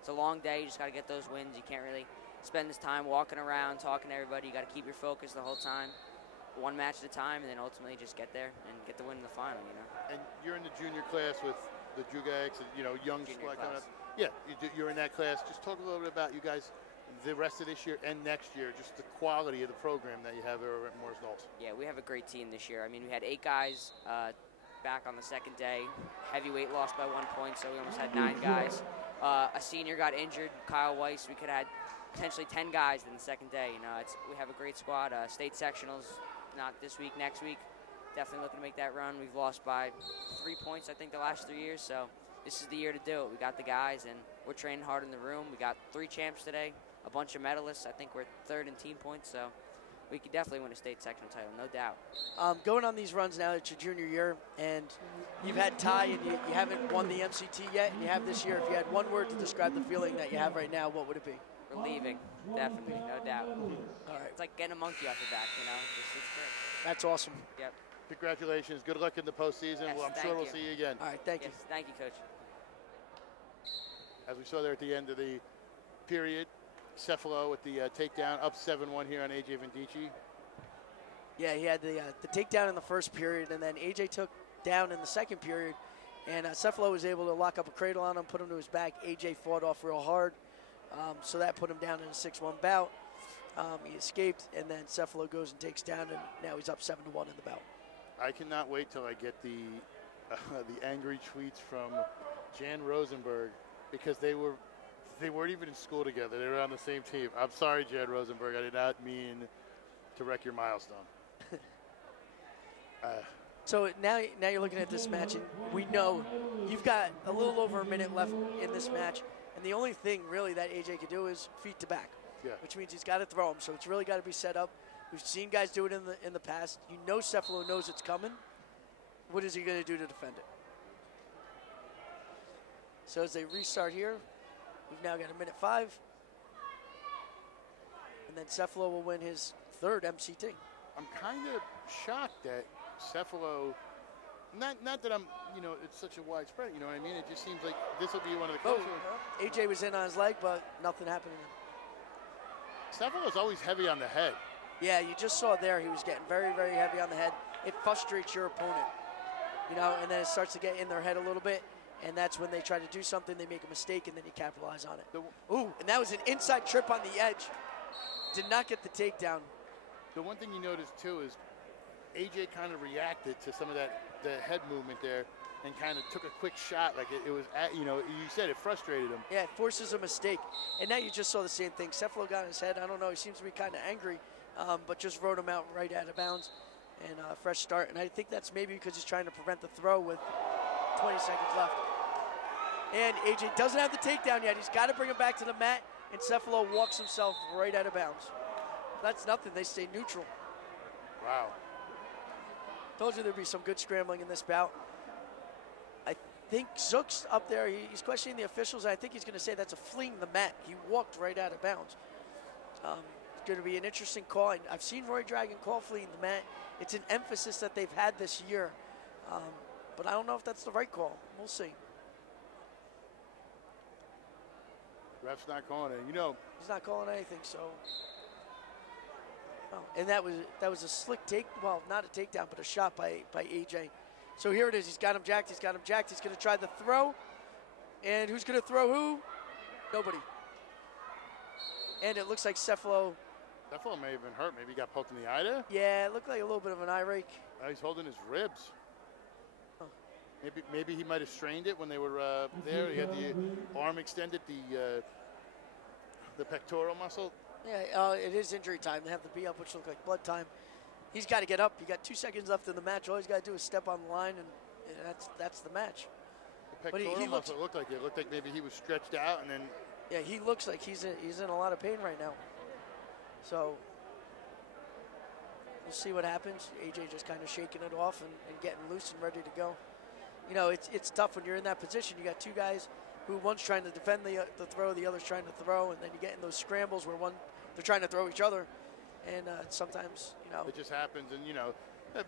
It's a long day. You just got to get those wins. You can't really spend this time walking around, talking to everybody. You got to keep your focus the whole time, one match at a time, and then ultimately just get there and get the win in the final. And you're in the junior class with the Jugaks, young squad coming up. Yeah, you're in that class. Just talk a little bit about you guys the rest of this year and next year, just the quality of the program that you have over at Morris Knowles. Yeah, we have a great team this year. I mean, we had 8 guys back on the 2nd day. Heavyweight lost by 1 point, so we almost had 9 guys. a senior got injured, Kyle Weiss. We could have had potentially 10 guys in the second day. You know, we have a great squad. State sectionals, not this week, next week. Definitely looking to make that run. We've lost by 3 points, I think, the last 3 years. So this is the year to do it. We got the guys, and we're training hard in the room. We got 3 champs today, a bunch of medalists. I think we're third in team points. So we could definitely win a state sectional title, no doubt. Going on these runs now, it's your junior year, and you've had Ty, and you haven't won the MCT yet, and you have this year. If you had one word to describe the feeling that you have right now, what would it be? Relieving, definitely, no doubt. All right. It's like getting a monkey off your back, you know? It's great. That's awesome. Yep. Congratulations. Good luck in the postseason. Yes, Well, I'm sure we'll see you again. All right, thank you. Yes, thank you, Coach. As we saw there at the end of the period, Cefalo with the takedown, up 7-1 here on A.J. Vendici. Yeah, he had the takedown in the first period, and then A.J. took down in the second period, and Cefalo was able to lock up a cradle on him, put him to his back. A.J. fought off real hard, so that put him down in a 6-1 bout. He escaped, and then Cefalo goes and takes down, and now he's up 7-1 in the bout. I cannot wait till I get the angry tweets from Jan Rosenberg, because they weren't even in school together. They were on the same team. I'm sorry, Jan Rosenberg. I did not mean to wreck your milestone. So now you're looking at this match, and we know you've got a little over a minute left in this match, and the only thing really that AJ can do is feet to back, which means he's got to throw him. So it's really got to be set up. We've seen guys do it in the past. You know Cefalo knows it's coming. What is he going to do to defend it? So as they restart here, we've now got a minute 5, and then Cefalo will win his third MCT. I'm kind of shocked that Cefalo, not that I'm, it's such a widespread, you know what I mean? It just seems like this will be one of the closer ones. AJ was in on his leg, but nothing happened. Cefalo's always heavy on the head. Yeah, you just saw there he was getting very, very heavy on the head. It frustrates your opponent, and then it starts to get in their head a little bit, and that's when they try to do something, they make a mistake, and then you capitalize on it. Ooh, and that was an inside trip on the edge. Did not get the takedown. The one thing you notice, too, is AJ kind of reacted to some of the head movement there and kind of took a quick shot. Like it was, you said it frustrated him. Yeah, it forces a mistake. And now you just saw the same thing. Cefalo got in his head. I don't know. He seems to be kind of angry, but just wrote him out right out of bounds and a fresh start. And I think that's maybe because he's trying to prevent the throw with 20 seconds left. And AJ doesn't have the takedown yet. He's got to bring him back to the mat, and Cefalo walks himself right out of bounds. That's nothing. They stay neutral. Wow. Told you there'd be some good scrambling in this bout. I think Zook's up there. He's questioning the officials. I think he's going to say that's a fleeing the mat. He walked right out of bounds. It's going to be an interesting call. I've seen Roy Dragon call fleeing the mat. It's an emphasis that they've had this year. But I don't know if that's the right call. We'll see. Ref's not calling it. He's not calling anything, so. Oh, and that was a slick not a takedown, but a shot by AJ. So here it is. He's got him jacked. He's going to try the throw. And who's going to throw who? Nobody. And it looks like Cefalo. Cefalo may have been hurt. Maybe he got poked in the eye there? Yeah, it looked like a little bit of an eye rake. He's holding his ribs. Oh. Maybe he might have strained it when they were there. He had the arm extended, the pectoral muscle. Yeah, it is injury time. They have the B up, which looked like blood time. He's got to get up. You got 2 seconds left in the match. All he's got to do is step on the line, and that's the match. The pectoral muscle looked like it. Looked like maybe he was stretched out, and then. Yeah, he looks like he's in a lot of pain right now. So we'll see what happens. AJ just kind of shaking it off and getting loose and ready to go. It's tough when you're in that position. You got 2 guys who one's trying to defend the throw, the other's trying to throw, and then you get in those scrambles where they're trying to throw each other, and sometimes it just happens, and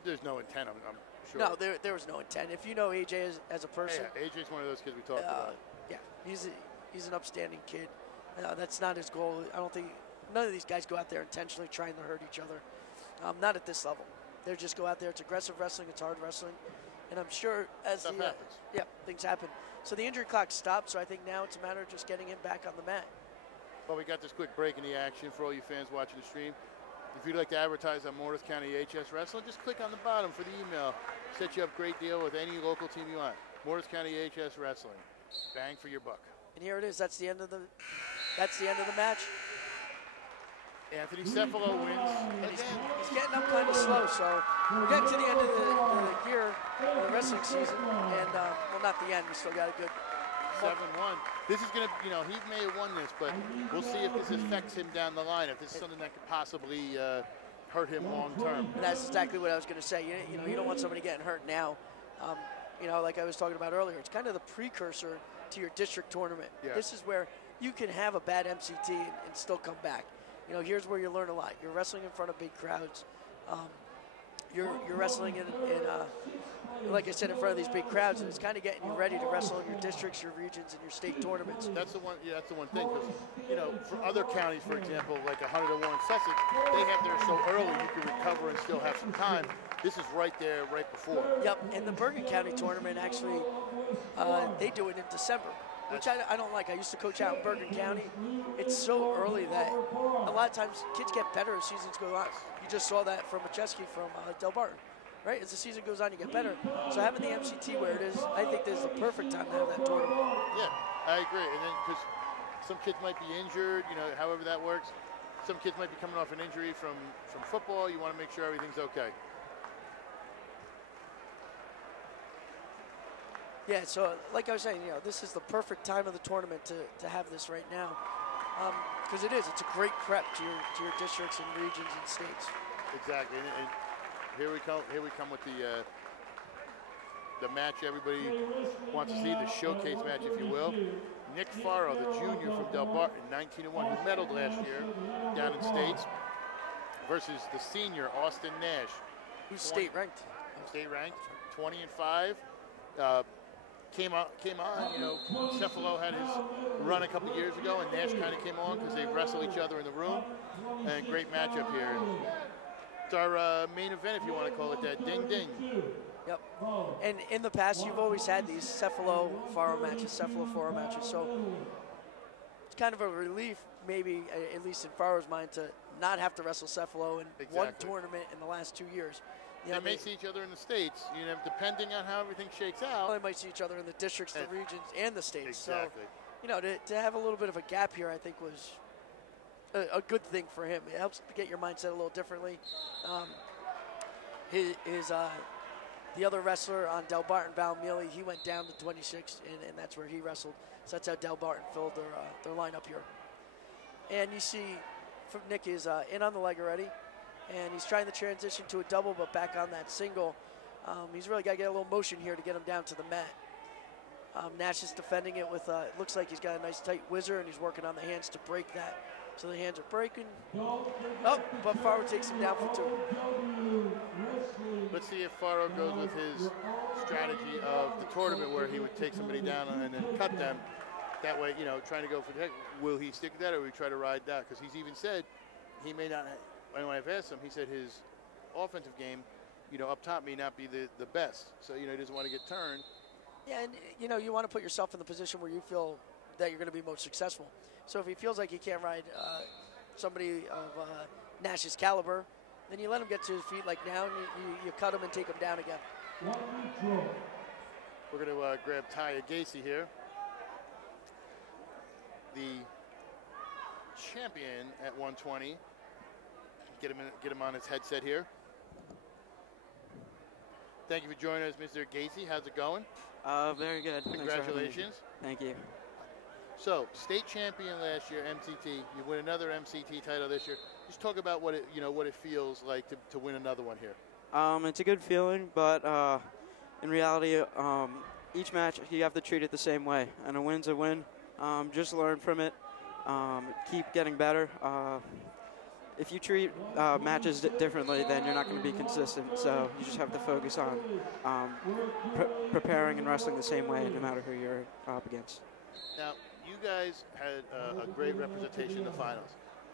there's no intent. I'm sure. No, there was no intent. If you know AJ as a person, yeah, AJ's one of those kids we talked about. Yeah, he's an upstanding kid. That's not his goal. I don't think none of these guys go out there intentionally trying to hurt each other. Not at this level. They just go out there. It's aggressive wrestling. It's hard wrestling, and I'm sure stuff happens. Yeah, things happen. So the injury clock stopped, so I think now it's a matter of just getting him back on the mat. Well, we got this quick break in the action for all you fans watching the stream. If you'd like to advertise on Morris County HS Wrestling, just click on the bottom for the email. Set you up great deal with any local team you want. Morris County HS Wrestling. Bang for your buck. And here it is. That's the end of the match. Anthony Cephalo wins. And he's getting up kind of slow, so we're getting to the end of the year, the wrestling season, and well, not the end. We still got a good 7-1. This is going to, you know, he may have won this, but we'll see if this affects him down the line, if this is something that could possibly hurt him long term. And that's exactly what I was going to say. You know, you don't want somebody getting hurt now. You know, like I was talking about earlier, it's kind of the precursor to your district tournament. Yeah. This is where you can have a bad MCT and still come back. You know, here's where you learn a lot. You're wrestling in front of big crowds. You're wrestling in like I said, in front of these big crowds, and it's kind of getting you ready to wrestle in your districts, your regions, and your state tournaments. That's the one. Yeah, that's the one thing. Because you know, for other counties, for example, like 101 Sussex, they have theirs so early you can recover and still have some time. This is right there, right before. Yep, and the Bergen County tournament actually, they do it in December, which I don't like. I used to coach out in Bergen County. It's so early that a lot of times kids get better as seasons go on. You just saw that from Macheski from Del Barton. Right, as the season goes on, you get better. So having the MCT where it is, I think this is the perfect time to have that tournament. Yeah, I agree. And then because some kids might be injured, you know, however that works. Some kids might be coming off an injury from football. You want to make sure everything's okay. Yeah, so like I was saying, you know, this is the perfect time of the tournament to have this right now, because it is. It's a great prep to your districts and regions and states. Exactly. And here we come with the match everybody wants to see, the showcase match, if you will. Nick Faro, the junior from Del Barton, 19-1, who medaled last year down in states, versus the senior Austin Nash, who's state ranked. State ranked, 20-5. Came on. You know, Cephalo had his run a couple years ago, and Nash kind of came on because they wrestle each other in the room. And great matchup here. It's our main event, if you want to call it that. Ding, ding. Yep. And in the past, you've always had these Cephalo-Faro matches, so it's kind of a relief, maybe, at least in Faro's mind, to not have to wrestle Cephalo in one tournament in the last 2 years. You know, they may see each other in the states, you know, depending on how everything shakes out. Well, they might see each other in the districts, the regions, and the states. Exactly. So, you know, to have a little bit of a gap here, I think was a good thing for him. It helps get your mindset a little differently. The other wrestler on Del Barton, Val Mealy, he went down to 26, and that's where he wrestled. So that's how Del Barton filled their lineup here. And you see, Nick is in on the leg already, and he's trying to transition to a double, but back on that single. He's really got to get a little motion here to get him down to the mat. Nash is defending it with, it looks like he's got a nice tight whizzer, and he's working on the hands to break that. So the hands are breaking. Oh, but Faro takes him down for 2. Let's see if Faro goes with his strategy of the tournament where he would take somebody down and then cut them. That way, you know, trying to go for the heck. Will he stick with that, or will he try to ride that? Because he's even said he may not, when I've asked him, he said his offensive game, you know, up top may not be the best. So, you know, he doesn't want to get turned. Yeah, and, you know, you want to put yourself in the position where you feel that you're going to be most successful. So if he feels like he can't ride somebody of Nash's caliber, then you let him get to his feet like now, and you cut him and take him down again. We're going to grab Taya Gacy here, the champion at 120. Get him on his headset here. Thank you for joining us, Mr. Gacy. How's it going? Very good. Congratulations. Thank you. So, state champion last year, MCT. You win another MCT title this year. Just talk about what it feels like to win another one here. It's a good feeling, but in reality, each match you have to treat it the same way, and a win's a win. Just learn from it. Keep getting better. If you treat matches differently, then you're not going to be consistent. So you just have to focus on preparing and wrestling the same way, no matter who you're up against. Now, you guys had a great representation in the finals.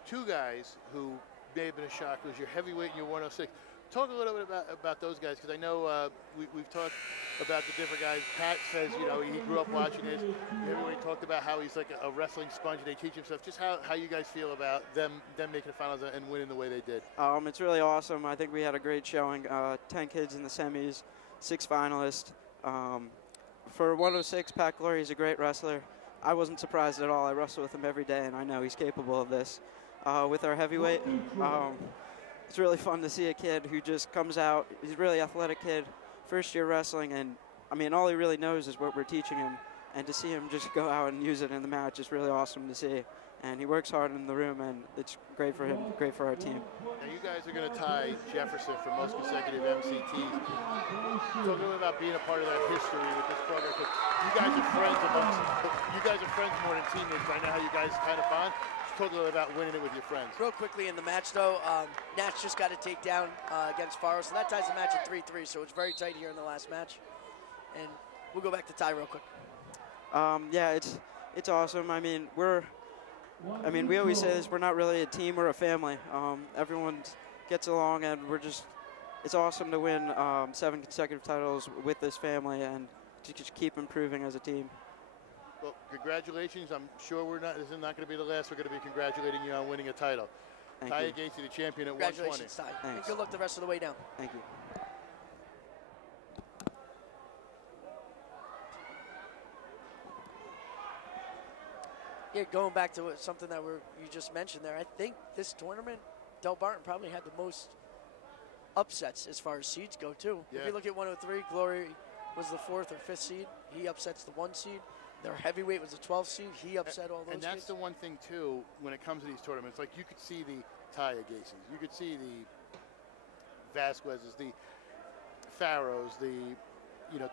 2 guys who may have been a shock was your heavyweight and your 106. Talk a little bit about those guys, because I know we've talked about the different guys. Pat says, you know, he grew up watching this. Everybody talked about how he's like a wrestling sponge. They teach him stuff. Just how you guys feel about them making the finals and winning the way they did. It's really awesome. I think we had a great showing. 10 kids in the semis, 6 finalists. For 106, Pat Glory is a great wrestler. I wasn't surprised at all. I wrestle with him every day, and I know he's capable of this. With our heavyweight, it's really fun to see a kid who just comes out. He's a really athletic kid, first year wrestling, and I mean, all he really knows is what we're teaching him. And to see him just go out and use it in the match is really awesome to see. And he works hard in the room, and it's great for him, great for our team. Now you guys are going to tie Jefferson for most consecutive MCTs. Talk a little bit about being a part of that history with this program, because you guys are friends more than teammates. I know how you guys kind of bond. Just talk a little about winning it with your friends. Real quickly in the match, though, Nash just got a takedown against Faro, so that ties the match at 3-3. So it's very tight here in the last match. And we'll go back to Ty real quick. Yeah, it's awesome. I mean, we always say this, we're not really a team, we're a family. Everyone gets along, and it's awesome to win 7 consecutive titles with this family and to just keep improving as a team. Well, congratulations. I'm sure this is not going to be the last. We're going to be congratulating you on winning a title. Ty Gacy, the champion at 120. Congratulations, Ty. And good luck the rest of the way down. Thank you. Yeah, going back to something that you just mentioned there, I think this tournament, Del Barton probably had the most upsets as far as seeds go, too. Yeah. If you look at 103, Glory was the 4th or 5th seed. He upsets the 1 seed. Their heavyweight was the 12th seed. He upset all those And that's kids. the one thing, too, when it comes to these tournaments. Like, you could see the Ty Gacy's. You could see the Vasquez's, the Faros, the,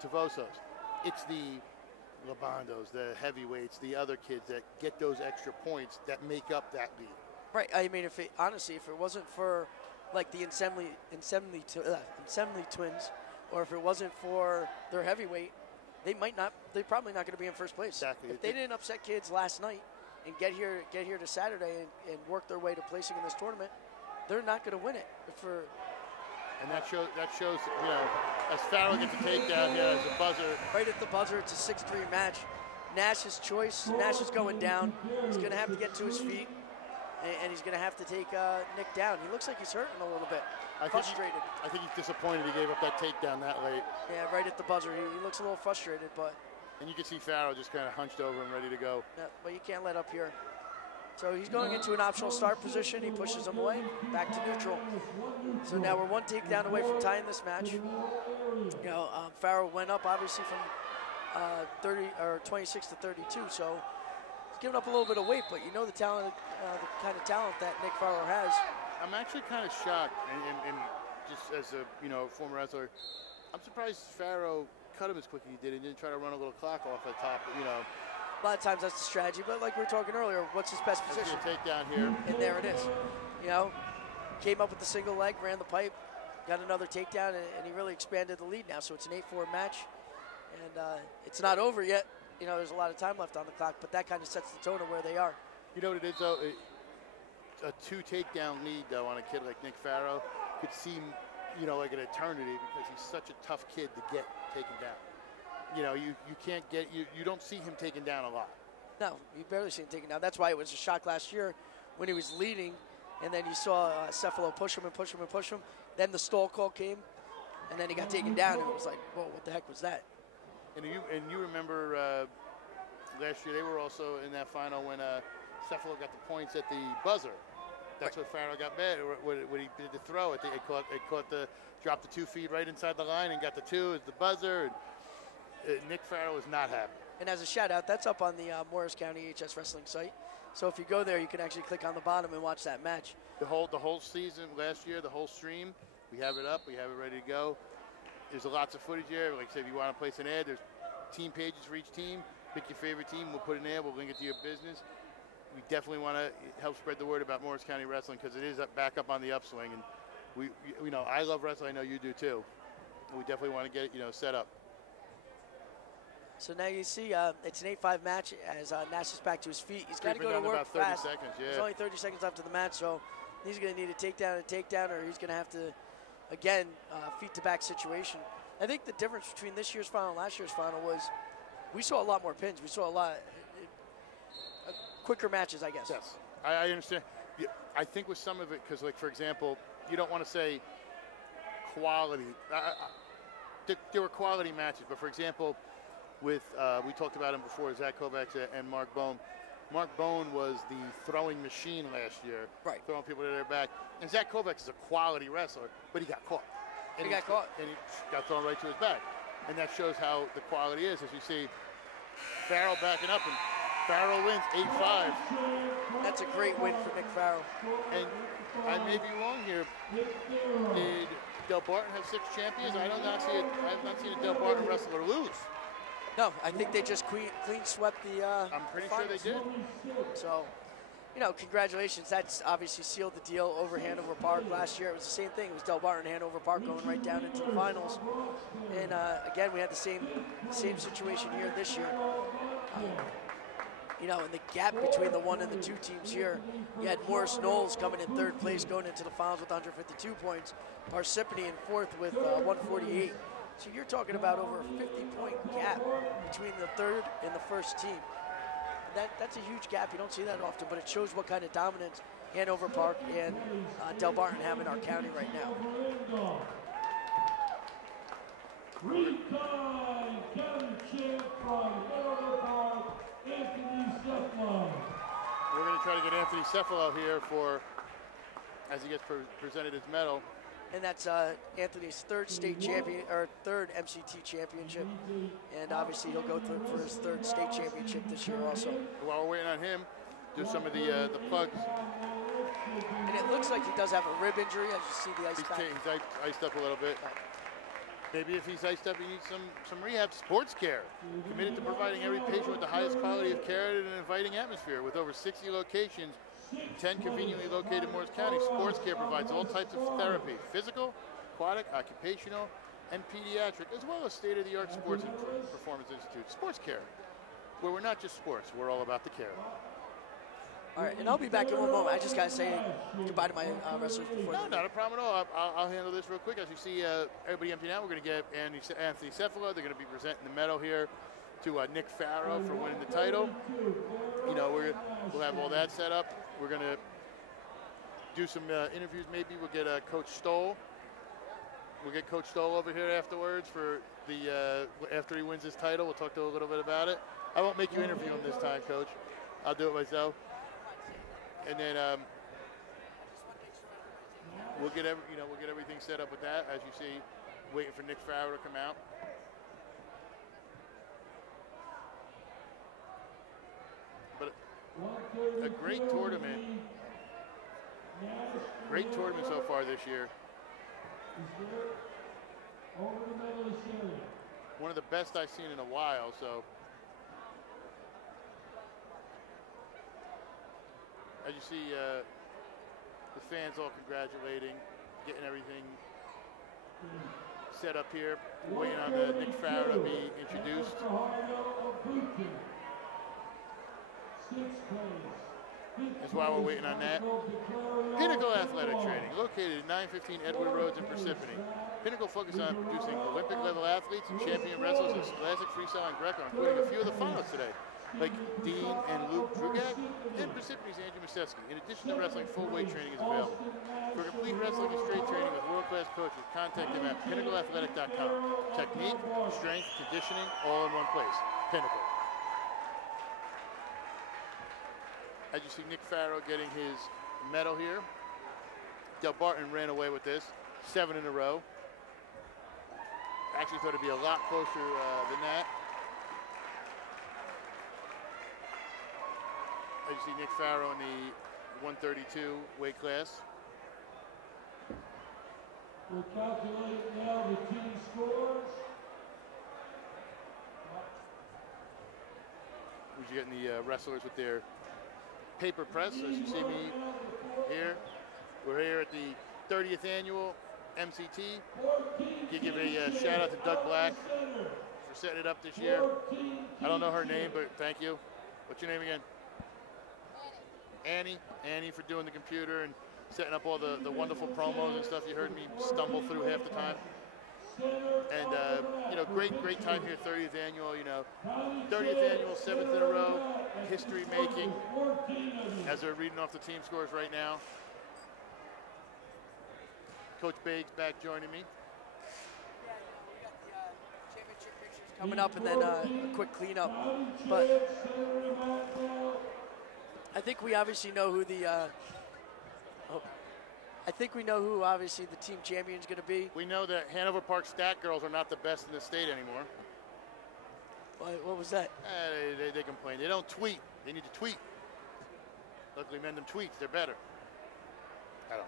Tavosos. It's the Labandos, the heavyweights, the other kids that get those extra points that make up that lead. Right. I mean, if it wasn't for, like, the Insemli twins, or if it wasn't for their heavyweight, they're probably not going to be in first place. Exactly. If they didn't upset kids last night and get here to Saturday and work their way to placing in this tournament, they're not going to win it. And that shows, as Farrell gets a takedown here as a buzzer. Right at the buzzer, it's a 6-3 match. Nash's choice. Nash is going down. He's going to have to get to his feet, and he's going to have to take Nick down. He looks like he's hurting a little bit. Frustrated. I think he's disappointed he gave up that takedown that late. Yeah, right at the buzzer. He looks a little frustrated, but. And you can see Farrell just kind of hunched over and ready to go. Yeah, but you can't let up here. So he's going into an optional start position. He pushes him away, back to neutral. So now we're 1 takedown away from tying this match. Farrell went up obviously from 26 to 32. So he's giving up a little bit of weight, but you know the talent, the kind of talent that Nick Farrell has. I'm actually kind of shocked, and just as a former wrestler, I'm surprised Farrell cut him as quick as he did and didn't try to run a little clock off the top. A lot of times that's the strategy, but like we were talking earlier, what's his best position? Takedown here, and there it is. Came up with the single leg, ran the pipe, got another takedown, and he really expanded the lead now. So it's an 8-4 match, and it's not over yet. There's a lot of time left on the clock, but that kind of sets the tone of where they are. You know what it is though? A 2 takedown lead though on a kid like Nick Farrell could seem, like an eternity because he's such a tough kid to get taken down. You can't get you don't see him taken down a lot. No, you barely see him taken down. That's why it was a shock last year when he was leading, and then you saw Cephalo push him and push him and push him. Then the stall call came, and then he got taken down, and it was like, whoa, what the heck was that? And you remember last year they were also in that final when Cephalo got the points at the buzzer. That's what Farrell got mad when he did the throw. It dropped the 2 feet right inside the line and got the 2 as the buzzer. And Nick Farrell was not happy. And as a shout out, that's up on the Morris County HS Wrestling site. So if you go there, you can actually click on the bottom and watch that match. The whole season last year, the whole stream, we have it up. We have it ready to go. There's lots of footage there. Like I said, if you want to place an ad, there's team pages for each team. Pick your favorite team. We'll put an ad. We'll link it to your business. We definitely want to help spread the word about Morris County Wrestling because it is back up on the upswing. And I love wrestling. I know you do too. And we definitely want to get it, set up. So now you see it's an 8-5 match as Nash is back to his feet. He's got to go to work about 30 fast. seconds, yeah. There's only 30 seconds left in the match, so he's going to need a takedown, or he's going to have to, again, feet-to-back situation. I think the difference between this year's final and last year's final was we saw a lot more pins. We saw a lot quicker matches, I guess. Yes, I understand. I think with some of it, because, like, for example, you don't want to say quality. There were quality matches, but, for example, with, we talked about him before, Zach Kovacs and Mark Bone. Mark Bone was the throwing machine last year, right? Throwing people to their back. And Zach Kovacs is a quality wrestler, but he got caught. And he got caught. And he got thrown right to his back. And that shows how the quality is, as you see Farrell backing up, and Farrell wins 8-5. That's a great win for Nick Farrell. And I may be wrong here. Did Del Barton have 6 champions? I have not seen a Del Barton wrestler lose. No, I think they just clean swept the I'm pretty sure they did. So, you know, congratulations. That's obviously sealed the deal over Hanover Park. Last year it was the same thing. It was Del Barton and Hanover Park going right down into the finals. And again, we had the same situation here this year. You know, and the gap between the 1 and the 2 teams here, you had Morris Knowles coming in 3rd place going into the finals with 152 points. Parsippany in 4th with 148. So you're talking about over a 50-point gap between the 3rd and the 1st team. That's a huge gap. You don't see that often, but it shows what kind of dominance Hanover Park and Del Barton have in our county right now. 3-time county champ from Hanover Park, Anthony Cephalo. We're going to try to get Anthony Cephalo here as he gets presented his medal. And that's Anthony's 3rd state champion, or 3rd MCT championship. And obviously he'll go through for his 3rd state championship this year also. While we're waiting on him, do some of the plugs. And it looks like he does have a rib injury, as you see the ice pack. He's iced up a little bit. Maybe if he's iced up, he needs some rehab. Sports Care, committed to providing every patient with the highest quality of care in an inviting atmosphere. With over 60 locations, 10 conveniently located in Morris County, Sports Care provides all types of therapy: physical, aquatic, occupational, and pediatric, as well as state-of-the-art sports and performance institute. Sports Care, where we're not just sports, we're all about the care. All right, and I'll be back in one moment. I just got to say goodbye to my wrestlers before. No, not a problem at all. I'll handle this real quick. As you see everybody emptying out, we're going to get Anthony Cephalo. They're going to be presenting the medal here to Nick Farrell for winning the title. You know, we'll have all that set up. We're going to do some interviews maybe. We'll get Coach Stoll. We'll get Coach Stoll over here afterwards for after he wins his title. We'll talk to him a little bit about it. I won't make you interview him this time, Coach. I'll do it myself. And then we'll get everything set up with that. As you see, waiting for Nick Farrell to come out. But a great tournament. Great tournament so far this year. One of the best I've seen in a while, so. As you see, the fans all congratulating, getting everything set up here, waiting on Nick Farrell to be introduced. As while we're waiting on that, Pinnacle Athletic Training, located at 915 Edward Roads in Parsippany. Pinnacle focuses on producing Olympic-level athletes and champion wrestlers in classic freestyle and Greco, including a few of the finalists today, like Dean and Luke Drugak, and Parsippany's Andrew Mastevsky. In addition to wrestling, full weight training is available. For complete wrestling and strength training with world-class coaches, contact them at pinnacleathletic.com. Technique, strength, conditioning, all in one place. Pinnacle. As you see Nick Farrell getting his medal here. Del Barton ran away with this, 7 in a row. Actually thought it'd be a lot closer than that. As you see Nick Farrell in the 132 weight class. We'll calculate now the team scores. We're getting the wrestlers with their paper press. As you see me here, we're here at the 30th annual MCT. You give a shout out to Doug Black for setting it up this year. I don't know her name, but thank you. What's your name again? Annie. Annie for doing the computer and setting up all the wonderful promos and stuff. You heard me stumble through half the time. And, you know, great time here, 30th annual, you know, 30th annual, 7th in a row, history making, as they're reading off the team scores right now. Coach Baig's back joining me. coming up, and then a quick cleanup. But I think we obviously know who the I think we know who obviously the team champion is going to be. We know that Hanover Park Stat Girls are not the best in the state anymore. What was that? They complain. They don't tweet. They need to tweet. Luckily, men them tweets. They're better. I don't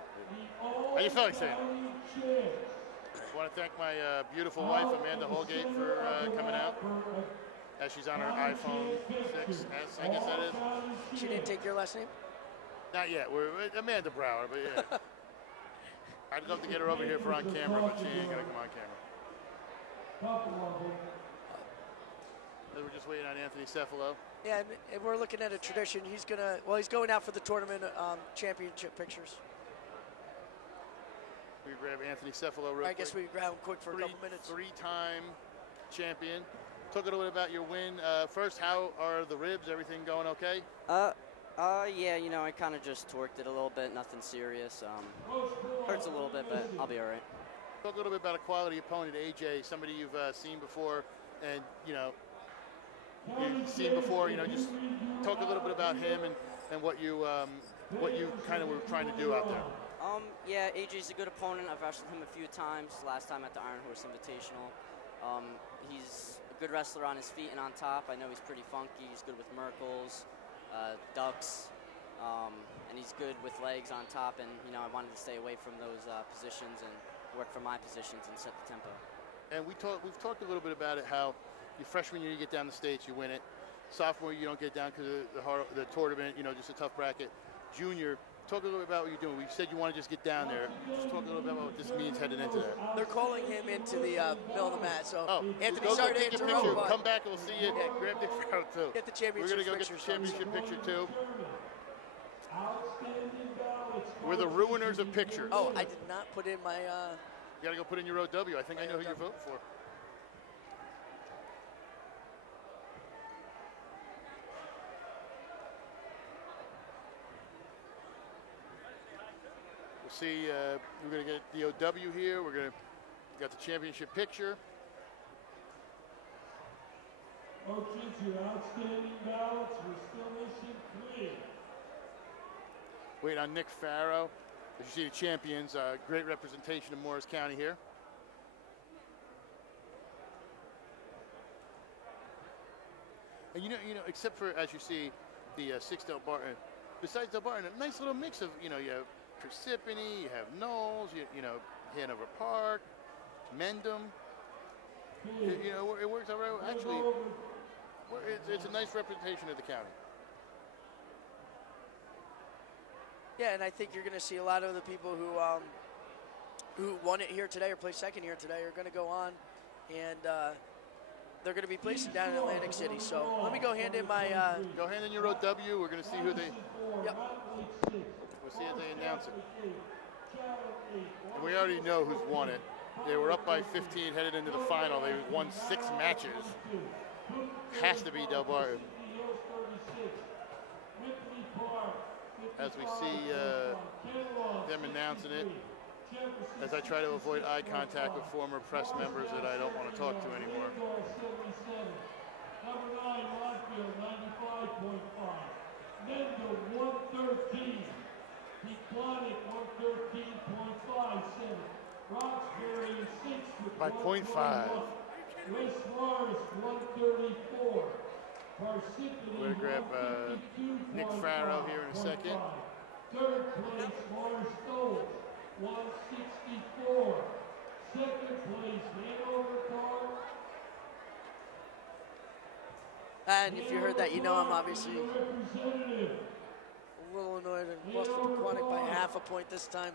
know. I just felt like saying it. I want to thank my beautiful wife, Amanda Holgate, for coming out. As she's on her iPhone 6S, I guess that is. She didn't take your last name? Not yet. We're Amanda Brower, but yeah. I'd love to get her over here for on camera, but she ain't gonna come on camera. We're just waiting on Anthony Cefalo. Yeah, and we're looking at a tradition. He's going out for the tournament championship pictures. We grab Anthony Cefalo real quick. I guess we grab him quick for a couple minutes. Three-time champion. Talk a little bit about your win. First, how are the ribs? Everything going okay? Yeah, you know, I kind of just torqued it a little bit, nothing serious. Hurts a little bit, but I'll be all right. Talk a little bit about a quality opponent, AJ, somebody you've seen before, and, you know, you've seen before, you know, just talk a little bit about him and what you kind of were trying to do out there. Yeah, AJ's a good opponent. I've wrestled him a few times, last time at the Iron Horse Invitational. He's a good wrestler on his feet and on top. I know he's pretty funky. He's good with Merkles, ducks, and he's good with legs on top. And, you know, I wanted to stay away from those positions and work for my positions and set the tempo. And we've talked a little bit about it, how your freshman year you get down the states, you win it. Sophomore you don't get down because of the tournament, you know, just a tough bracket. Junior, talk a little bit about what you're doing. We said you want to just get down there. Just talk a little bit about what this means heading into that. They're calling him into the middle of the mat. So Anthony, go sorry to take a interrupt. picture. Come back and we'll see you. Yeah. Grab the crowd too. Get the championship. We're gonna go get the championship picture too. We're the ruiners of pictures. Oh, I did not put in my. You gotta go put in your OW. I think I know who you're voting for. We'll see. We're going to get the OW here. Got the championship picture. Coaches, your outstanding ballots. We're still missing 3. Wait on Nick Farrow. As you see, the champions, great representation of Morris County here. And you know, except for, as you see, the 6 Del Barton. Besides Del Barton, a nice little mix of, you know, you have Parsippany, you have Knowles, you know, Hanover Park, Mendham. You know, it works out right. Actually, it's a nice representation of the county. Yeah, and I think you're going to see a lot of the people who won it here today or placed second here today are going to go on, and they're going to be placing down in Atlantic City. So let me go hand in my. Go hand in your OW. We're going to see who they. Yep. We'll see if they announce it. And we already know who's won it. They were up by 15 headed into the final. They won 6 matches. Has to be Del Barton. As we see them announcing it, as I try to avoid eye contact with former press members that I don't want to talk to anymore. Number 9, Rockville, 95.5. Mendham, 113. Pequannock, 113.57. Roxbury, 6th. By 0.5. West Morris, 134. We're going to grab Nick Farrow here in a second. 3rd place, Morris Stoles, 164. 2nd place, Hanover Park. And if you heard that, you know I'm obviously a little annoyed and lost to Pequannock by half a point this time.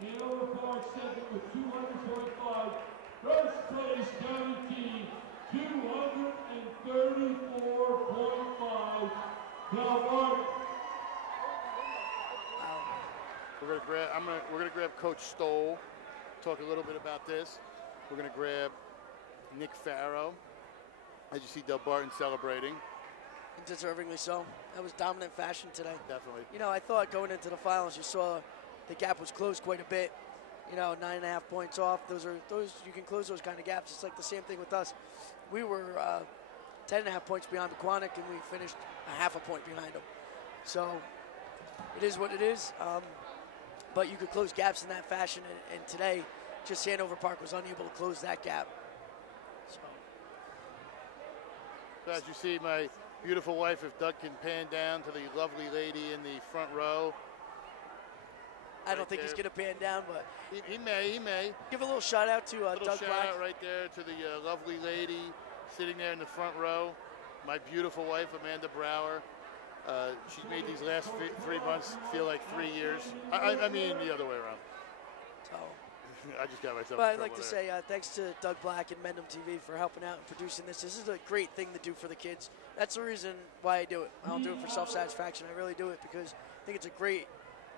Hanover Park second with 200.5. First place, County team, 234.5. Del Barton. We're gonna grab Coach Stoll. Talk a little bit about this. We're gonna grab Nick Farrow. As you see, Del Barton celebrating. And deservingly so. That was dominant fashion today. Definitely. You know, I thought going into the finals, you saw the gap was closed quite a bit. 9.5 points off. Those you can close those kind of gaps. It's like the same thing with us. We were 10.5 points behind McQuonic, and we finished a half a point behind them. So it is what it is. But you could close gaps in that fashion, and today, just Hanover Park was unable to close that gap. So as you see, my beautiful wife, if Doug can pan down to the lovely lady in the front row. I don't think he's going to pan down, but he may. Give a little shout out to Doug Black. Shout out right there to the lovely lady sitting there in the front row. My beautiful wife, Amanda Brower. She's made these last 3 months feel like 3 years. I mean the other way around. So I just got myself. But I'd like to say thanks to Doug Black and Mendham TV for helping out and producing this. This is a great thing to do for the kids. That's the reason why I do it. I don't do it for self-satisfaction. I really do it because I think it's a great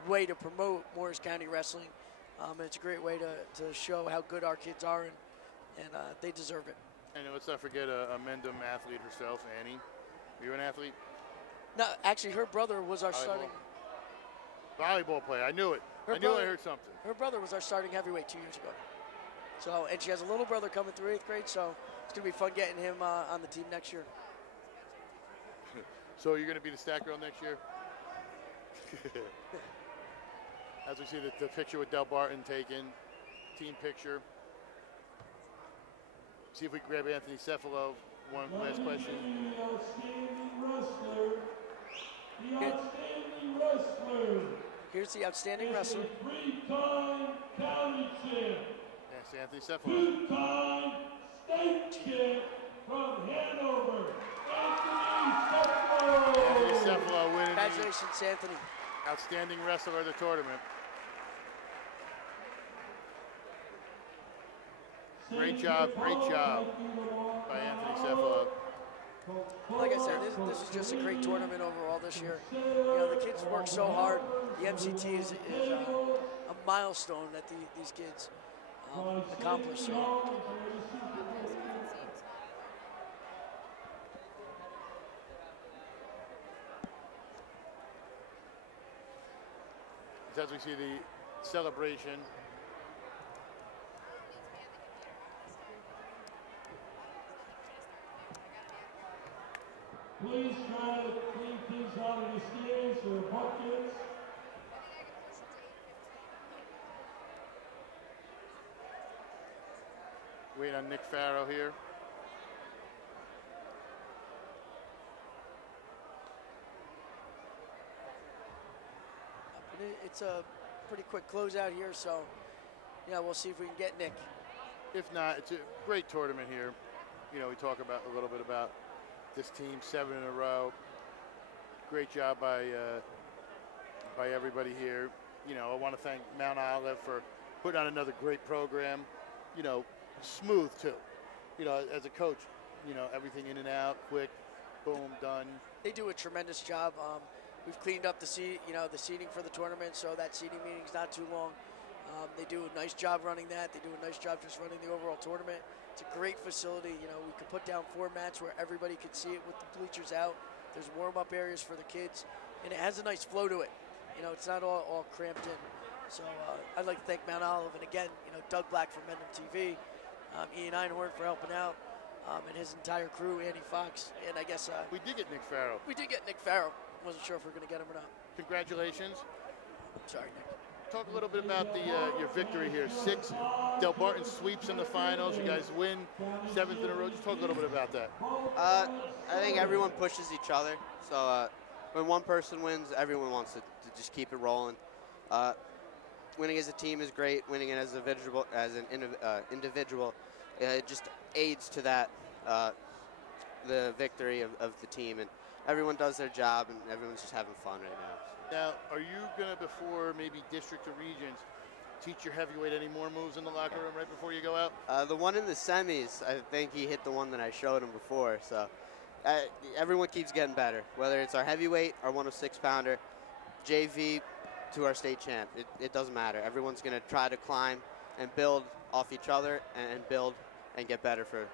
way to promote Morris County wrestling. And it's a great way to show how good our kids are, and they deserve it. And let's not forget a Mendham athlete herself, Annie. You're an athlete? No, actually, her brother was our starting volleyball player. I knew it. I heard something. Her brother was our starting heavyweight 2 years ago. So, and she has a little brother coming through 8th grade, so it's going to be fun getting him on the team next year. So you're going to be the stat girl next year? As we see the picture with Del Barton taken, team picture. See if we can grab Anthony Cefalo. One last question. The outstanding wrestler. The outstanding wrestler. Here's the outstanding wrestler. Three-time county champ. Yes, Anthony Cefalo. Two-time state champ from Hanover. Anthony Cefalo winning. Congratulations, Anthony. Outstanding wrestler of the tournament. Great job by Anthony Cefalo. Like I said, this is just a great tournament overall this year. The kids work so hard. The MCT is a milestone that these kids accomplish. As we see the celebration. Please try to clean things out of the stands or buckets. Wait on Nick Farrow here. It's a pretty quick closeout here, so we'll see if we can get Nick. If not, it's a great tournament here. We talk about a little bit about this team, 7 in a row. Great job by everybody here. I want to thank Mount Olive for putting on another great program. Smooth too. As a coach, everything in and out, quick, boom, done. They do a tremendous job. We've cleaned up the seating for the tournament, so that seating meeting's not too long. They do a nice job running that. They do a nice job just running the overall tournament. It's a great facility. We could put down 4 mats where everybody could see it with the bleachers out. There's warm-up areas for the kids, and it has a nice flow to it. It's not all cramped in. So I'd like to thank Mount Olive, and again, Doug Black from Mendham TV, Ian Einhorn for helping out, and his entire crew, Andy Fox, and I guess we did get Nick Farrow. We did get Nick Farrow. Wasn't sure if we are going to get him or not. Congratulations. Sorry, Nick. Talk a little bit about your victory here. 6 Del Barton sweeps in the finals. You guys win 7th in a row. Just talk a little bit about that. I think everyone pushes each other. So when one person wins, everyone wants to just keep it rolling. Winning as a team is great. Winning as an individual, it just aids to that the victory of the team, and everyone does their job, and everyone's just having fun right now. Now, are you going to, before maybe district or regions, teach your heavyweight any more moves in the locker room right before you go out? The one in the semis, I think he hit the one that I showed him before. So everyone keeps getting better, whether it's our heavyweight, our 106-pounder, JV to our state champ. It doesn't matter. Everyone's going to try to climb and build off each other and build and get better for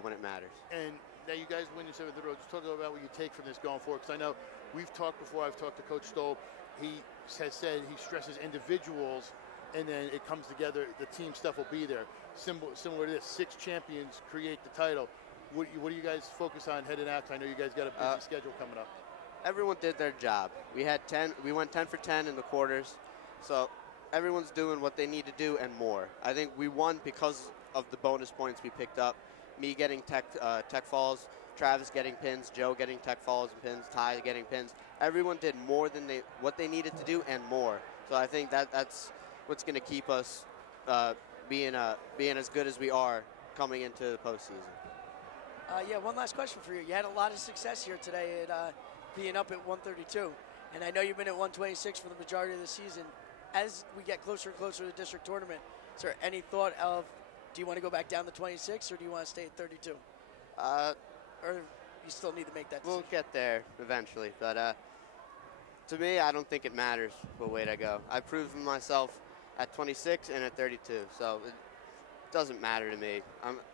when it matters. And now you guys win your 7th in a row. Just talk about what you take from this going forward, because I know we've talked before. I've talked to Coach Stoll. He has said he stresses individuals and then it comes together. The team stuff will be there. Similar to this, 6 champions create the title. What do you guys focus on heading out? 'Cause I know you guys got a busy schedule coming up. Everyone did their job. We went 10 for 10 in the quarters, so everyone's doing what they need to do and more. I think we won because of the bonus points we picked up. Me getting tech falls, Travis getting pins, Joe getting tech falls and pins, Ty getting pins. Everyone did more than what they needed to do and more. So I think that's what's going to keep us being as good as we are coming into the postseason. Yeah, one last question for you. You had a lot of success here today at being up at 132, and I know you've been at 126 for the majority of the season. As we get closer and closer to the district tournament, is there any thought of, do you want to go back down to 26, or do you want to stay at 32? Or you still need to make that decision? We'll get there eventually, but to me, I don't think it matters what weight I go. I've proven myself at 26 and at 32, so it doesn't matter to me.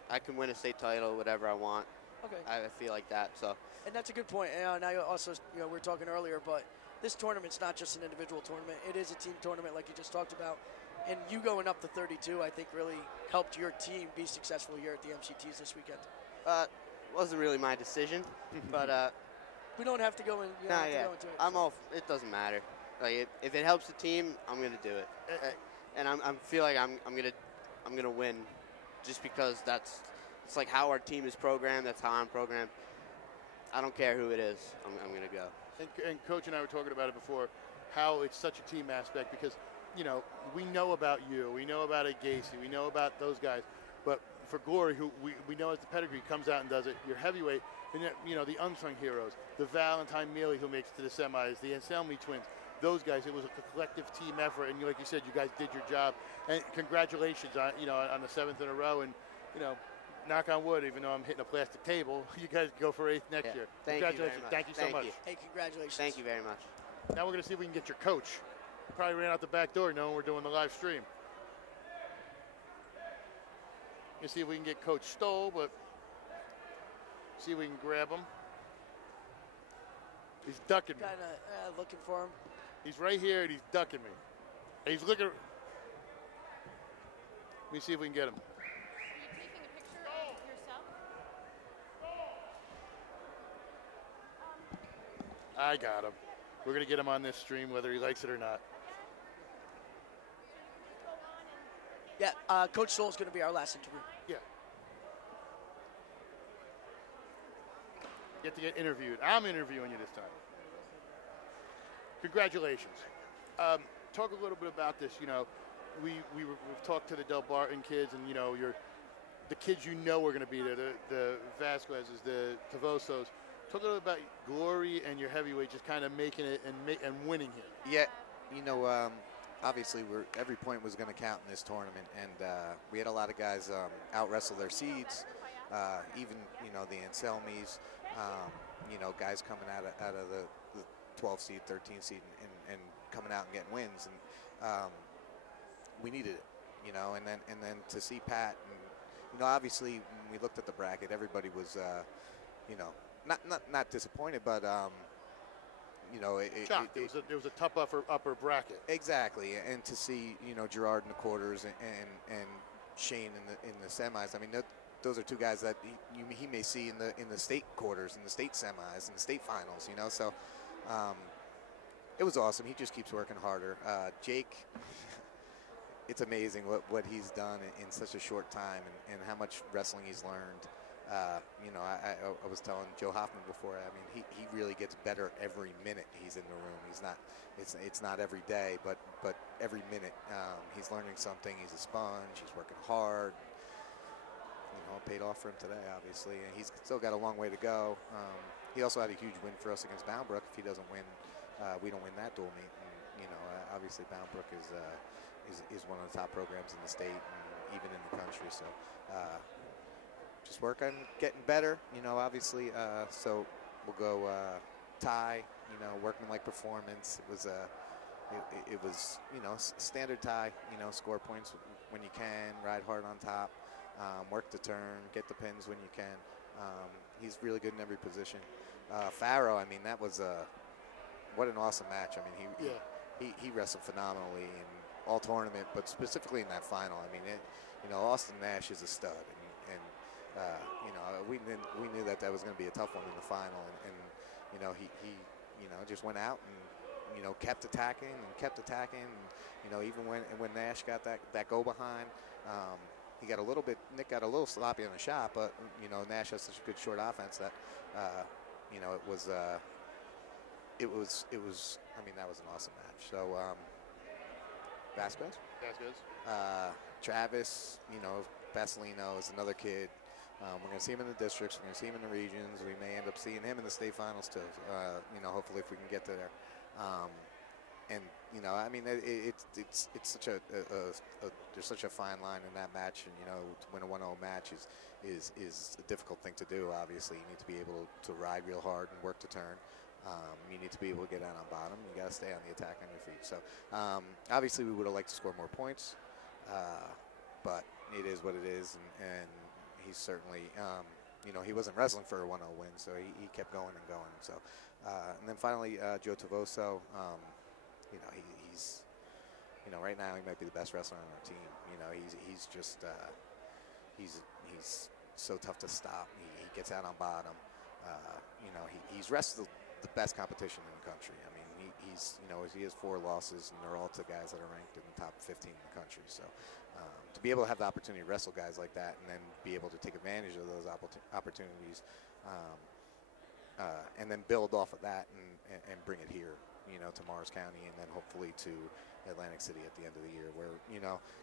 I can win a state title, whatever I want. Okay. I feel like that. So. And that's a good point. And I also, we were talking earlier, but this tournament's not just an individual tournament. It is a team tournament, like you just talked about. And you going up to 32, I think, really helped your team be successful here at the MCTs this weekend. Wasn't really my decision, but we don't have to go in. Go into it. It doesn't matter. Like if it helps the team, I'm gonna do it. And I feel like I'm gonna win, just because it's like how our team is programmed. That's how I'm programmed. I don't care who it is. I'm gonna go. And Coach and I were talking about it before, how it's such a team aspect, because we know about you, we know about Gacy, we know about those guys, but for Glory, who we know as the pedigree, comes out and does it. Your heavyweight, and the unsung heroes, the Valentine Mealy who makes it to the semis, the Anselmi twins, those guys. It was a collective team effort, and like you said, you guys did your job. And congratulations on on the 7th in a row, and knock on wood, even though I'm hitting a plastic table, you guys go for 8th next year. Congratulations. Thank you so much. Hey, congratulations. Thank you very much. Now we're going to see if we can get your coach. Probably ran out the back door knowing we're doing the live stream. You see if we can get Coach Stoll, but see if we can grab him. He's ducking me. Kind of looking for him. He's right here, and he's ducking me. And he's looking. Let me see if we can get him. I got him. We're going to get him on this stream whether he likes it or not. Yeah, Coach Stoll is going to be our last interview. Yeah. Get interviewed. I'm interviewing you this time. Congratulations. Talk a little bit about this. We've talked to the Del Barton kids, and the kids are going to be there. The Vasquez's, the Tavosos. Talk a little about Glory and your heavyweight, just kind of making it and winning here. Yeah, obviously every point was going to count in this tournament, and we had a lot of guys out wrestle their seeds, even the Anselmis, guys coming out of the 12 seed, 13 seed, and coming out and getting wins, and we needed it, and then to see Pat, and obviously when we looked at the bracket, everybody was not disappointed, but it was a tough upper bracket. Exactly, and to see Gerard in the quarters and Shane in the semis. I mean, those are two guys that he may see in the state quarters, in the state semis, in the state finals. So it was awesome. He just keeps working harder. Jake, it's amazing what he's done in such a short time, and how much wrestling he's learned. I was telling Joe Hoffman before. I mean, he really gets better every minute he's in the room. He's not. It's not every day, but every minute he's learning something. He's a sponge. He's working hard. It paid off for him today, obviously, and he's still got a long way to go. He also had a huge win for us against Boundbrook. If he doesn't win, we don't win that dual meet. And, obviously Boundbrook is one of the top programs in the state, and even in the country. So. Just work on getting better, obviously. So we'll go Ty, workmanlike performance. It was standard Ty, score points when you can, ride hard on top, work the turn, get the pins when you can. He's really good in every position. Farrow, I mean, that was what an awesome match. I mean, he wrestled phenomenally, and all tournament, but specifically in that final. I mean, Austin Nash is a stud, and we knew that was going to be a tough one in the final, and he just went out and kept attacking and kept attacking, and even when Nash got that go behind. Nick got a little sloppy on the shot, but Nash has such a good short offense that it was. I mean, that was an awesome match. So Vasquez, Travis, Basilino is another kid. We're going to see him in the districts. We're going to see him in the regions. We may end up seeing him in the state finals too. Hopefully if we can get to there. I mean, it's such there's such a fine line in that match, and to win a 1-0 match is a difficult thing to do. Obviously, you need to be able to ride real hard and work to turn. You need to be able to get out on bottom. You got to stay on the attack on your feet. So obviously, we would have liked to score more points, but it is what it is, and he's certainly he wasn't wrestling for a 1-0 win, so he kept going and going. So and then finally, Joe Tavoso. He's right now he might be the best wrestler on our team. He's just he's so tough to stop. He gets out on bottom. He's wrestled the best competition in the country. I mean, he has 4 losses, and they're all to guys that are ranked in the top 15 in the country. So to be able to have the opportunity to wrestle guys like that, and then be able to take advantage of those opportunities, and then build off of that and bring it here, to Morris County, and then hopefully to Atlantic City at the end of the year, where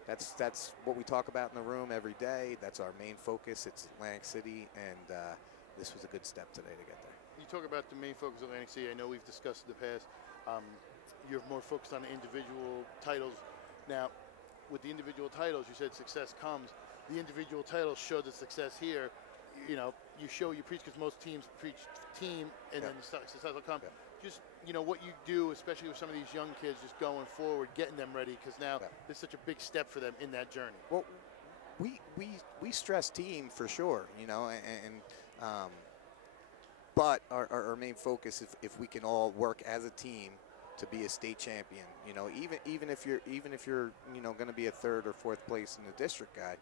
that's what we talk about in the room every day. That's our main focus. It's Atlantic City, and this was a good step today to get there. You talk about the main focus of Atlantic City. I know we've discussed in the past. You're more focused on the individual titles. Now, with the individual titles, you said success comes. The individual titles show the success here. You preach, because most teams preach team, and then the success will come. Yeah. Just what you do, especially with some of these young kids, just going forward, getting them ready, because now there's such a big step for them in that journey. Well, we stress team for sure, but our main focus is if we can all work as a team to be a state champion. Even if you're going to be a 3rd or 4th place in the district guy,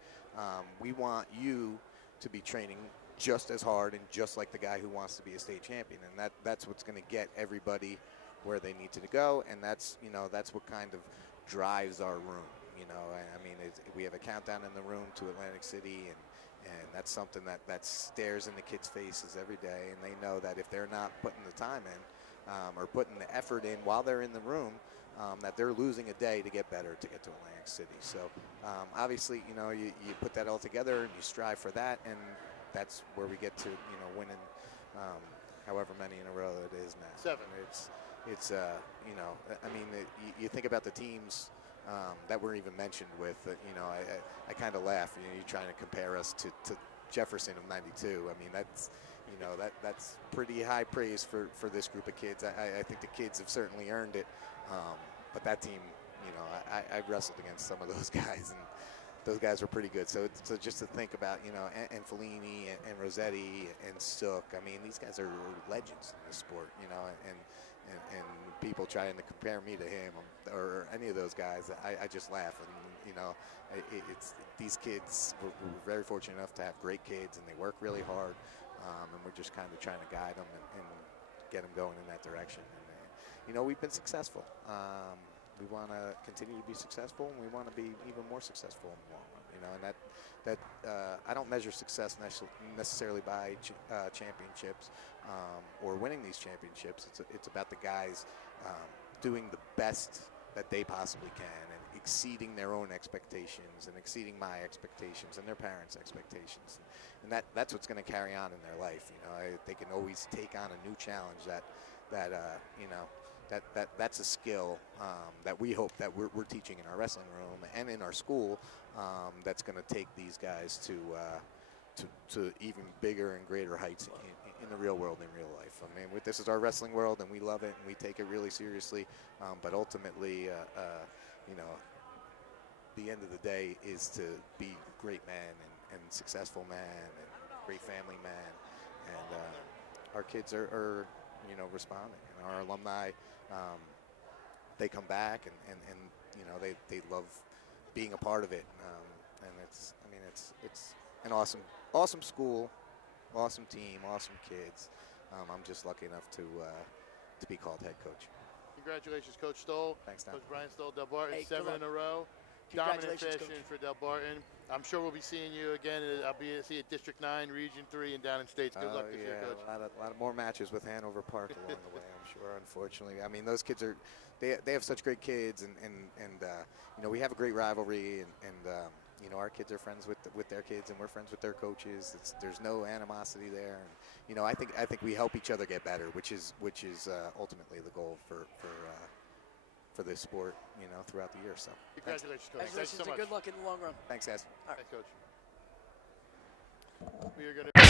we want you to be training just as hard and just like the guy who wants to be a state champion, and that's what's going to get everybody where they need to go, and that's what kind of drives our room. I mean, we have a countdown in the room to Atlantic City, and that's something that stares in the kids' faces every day, and they know that if they're not putting the time in or putting the effort in while they're in the room, that they're losing a day to get better, to get to Atlantic City. So obviously, you put that all together and you strive for that, and that's where we get to, winning however many in a row it is, Matt. 7. It's I mean, you think about the teams that were even mentioned with, I kind of laugh. You're trying to compare us to Jefferson of '92. I mean, that's pretty high praise for this group of kids. I think the kids have certainly earned it. But that team, I wrestled against some of those guys, and those guys were pretty good. So just to think about, and Fellini and Rossetti and Sook, I mean, these guys are legends in the sport, and people trying to compare me to him or any of those guys, I just laugh. And, it's these kids, we're very fortunate enough to have great kids, and they work really hard, and we're just kind of trying to guide them and get them going in that direction. And, we've been successful. We want to continue to be successful, and we want to be even more successful in the long run. And that I don't measure success necessarily by championships or winning these championships. It's about the guys doing the best that they possibly can and exceeding their own expectations and exceeding my expectations and their parents' expectations. And that's what's going to carry on in their life. They can always take on a new challenge that's a skill that we hope that we're teaching in our wrestling room and in our school, that's going to take these guys to even bigger and greater heights in the real world, in real life. I mean, this is our wrestling world, and we love it, and we take it really seriously. But ultimately, the end of the day is to be great man and successful man and great family man. And our kids are responding. And our alumni, they come back and you know, they love being a part of it, and it's an awesome school, awesome team, awesome kids. I'm just lucky enough to be called head coach. Congratulations, Coach Stoll. Thanks, Tom. Coach Brian Stoll, Del Barton, Hey, 7 in a row. Dominant fashion Coach. for Del Barton. I'm sure we'll be seeing you again. I'll be see you at District 9, Region 3, and down in States. Good luck this year, Coach. A lot of more matches with Hanover Park along the way, I'm sure, unfortunately. I mean, those kids they have such great kids, and you know, we have a great rivalry, and you know, our kids are friends with their kids, and we're friends with their coaches. There's no animosity there, and you know, I think we help each other get better, which is ultimately the goal for this sport, you know, throughout the year. So congratulations, Coach. Congratulations, Thanks so much. and good luck in the long run. Thanks, guys. Thanks, Coach. We are going to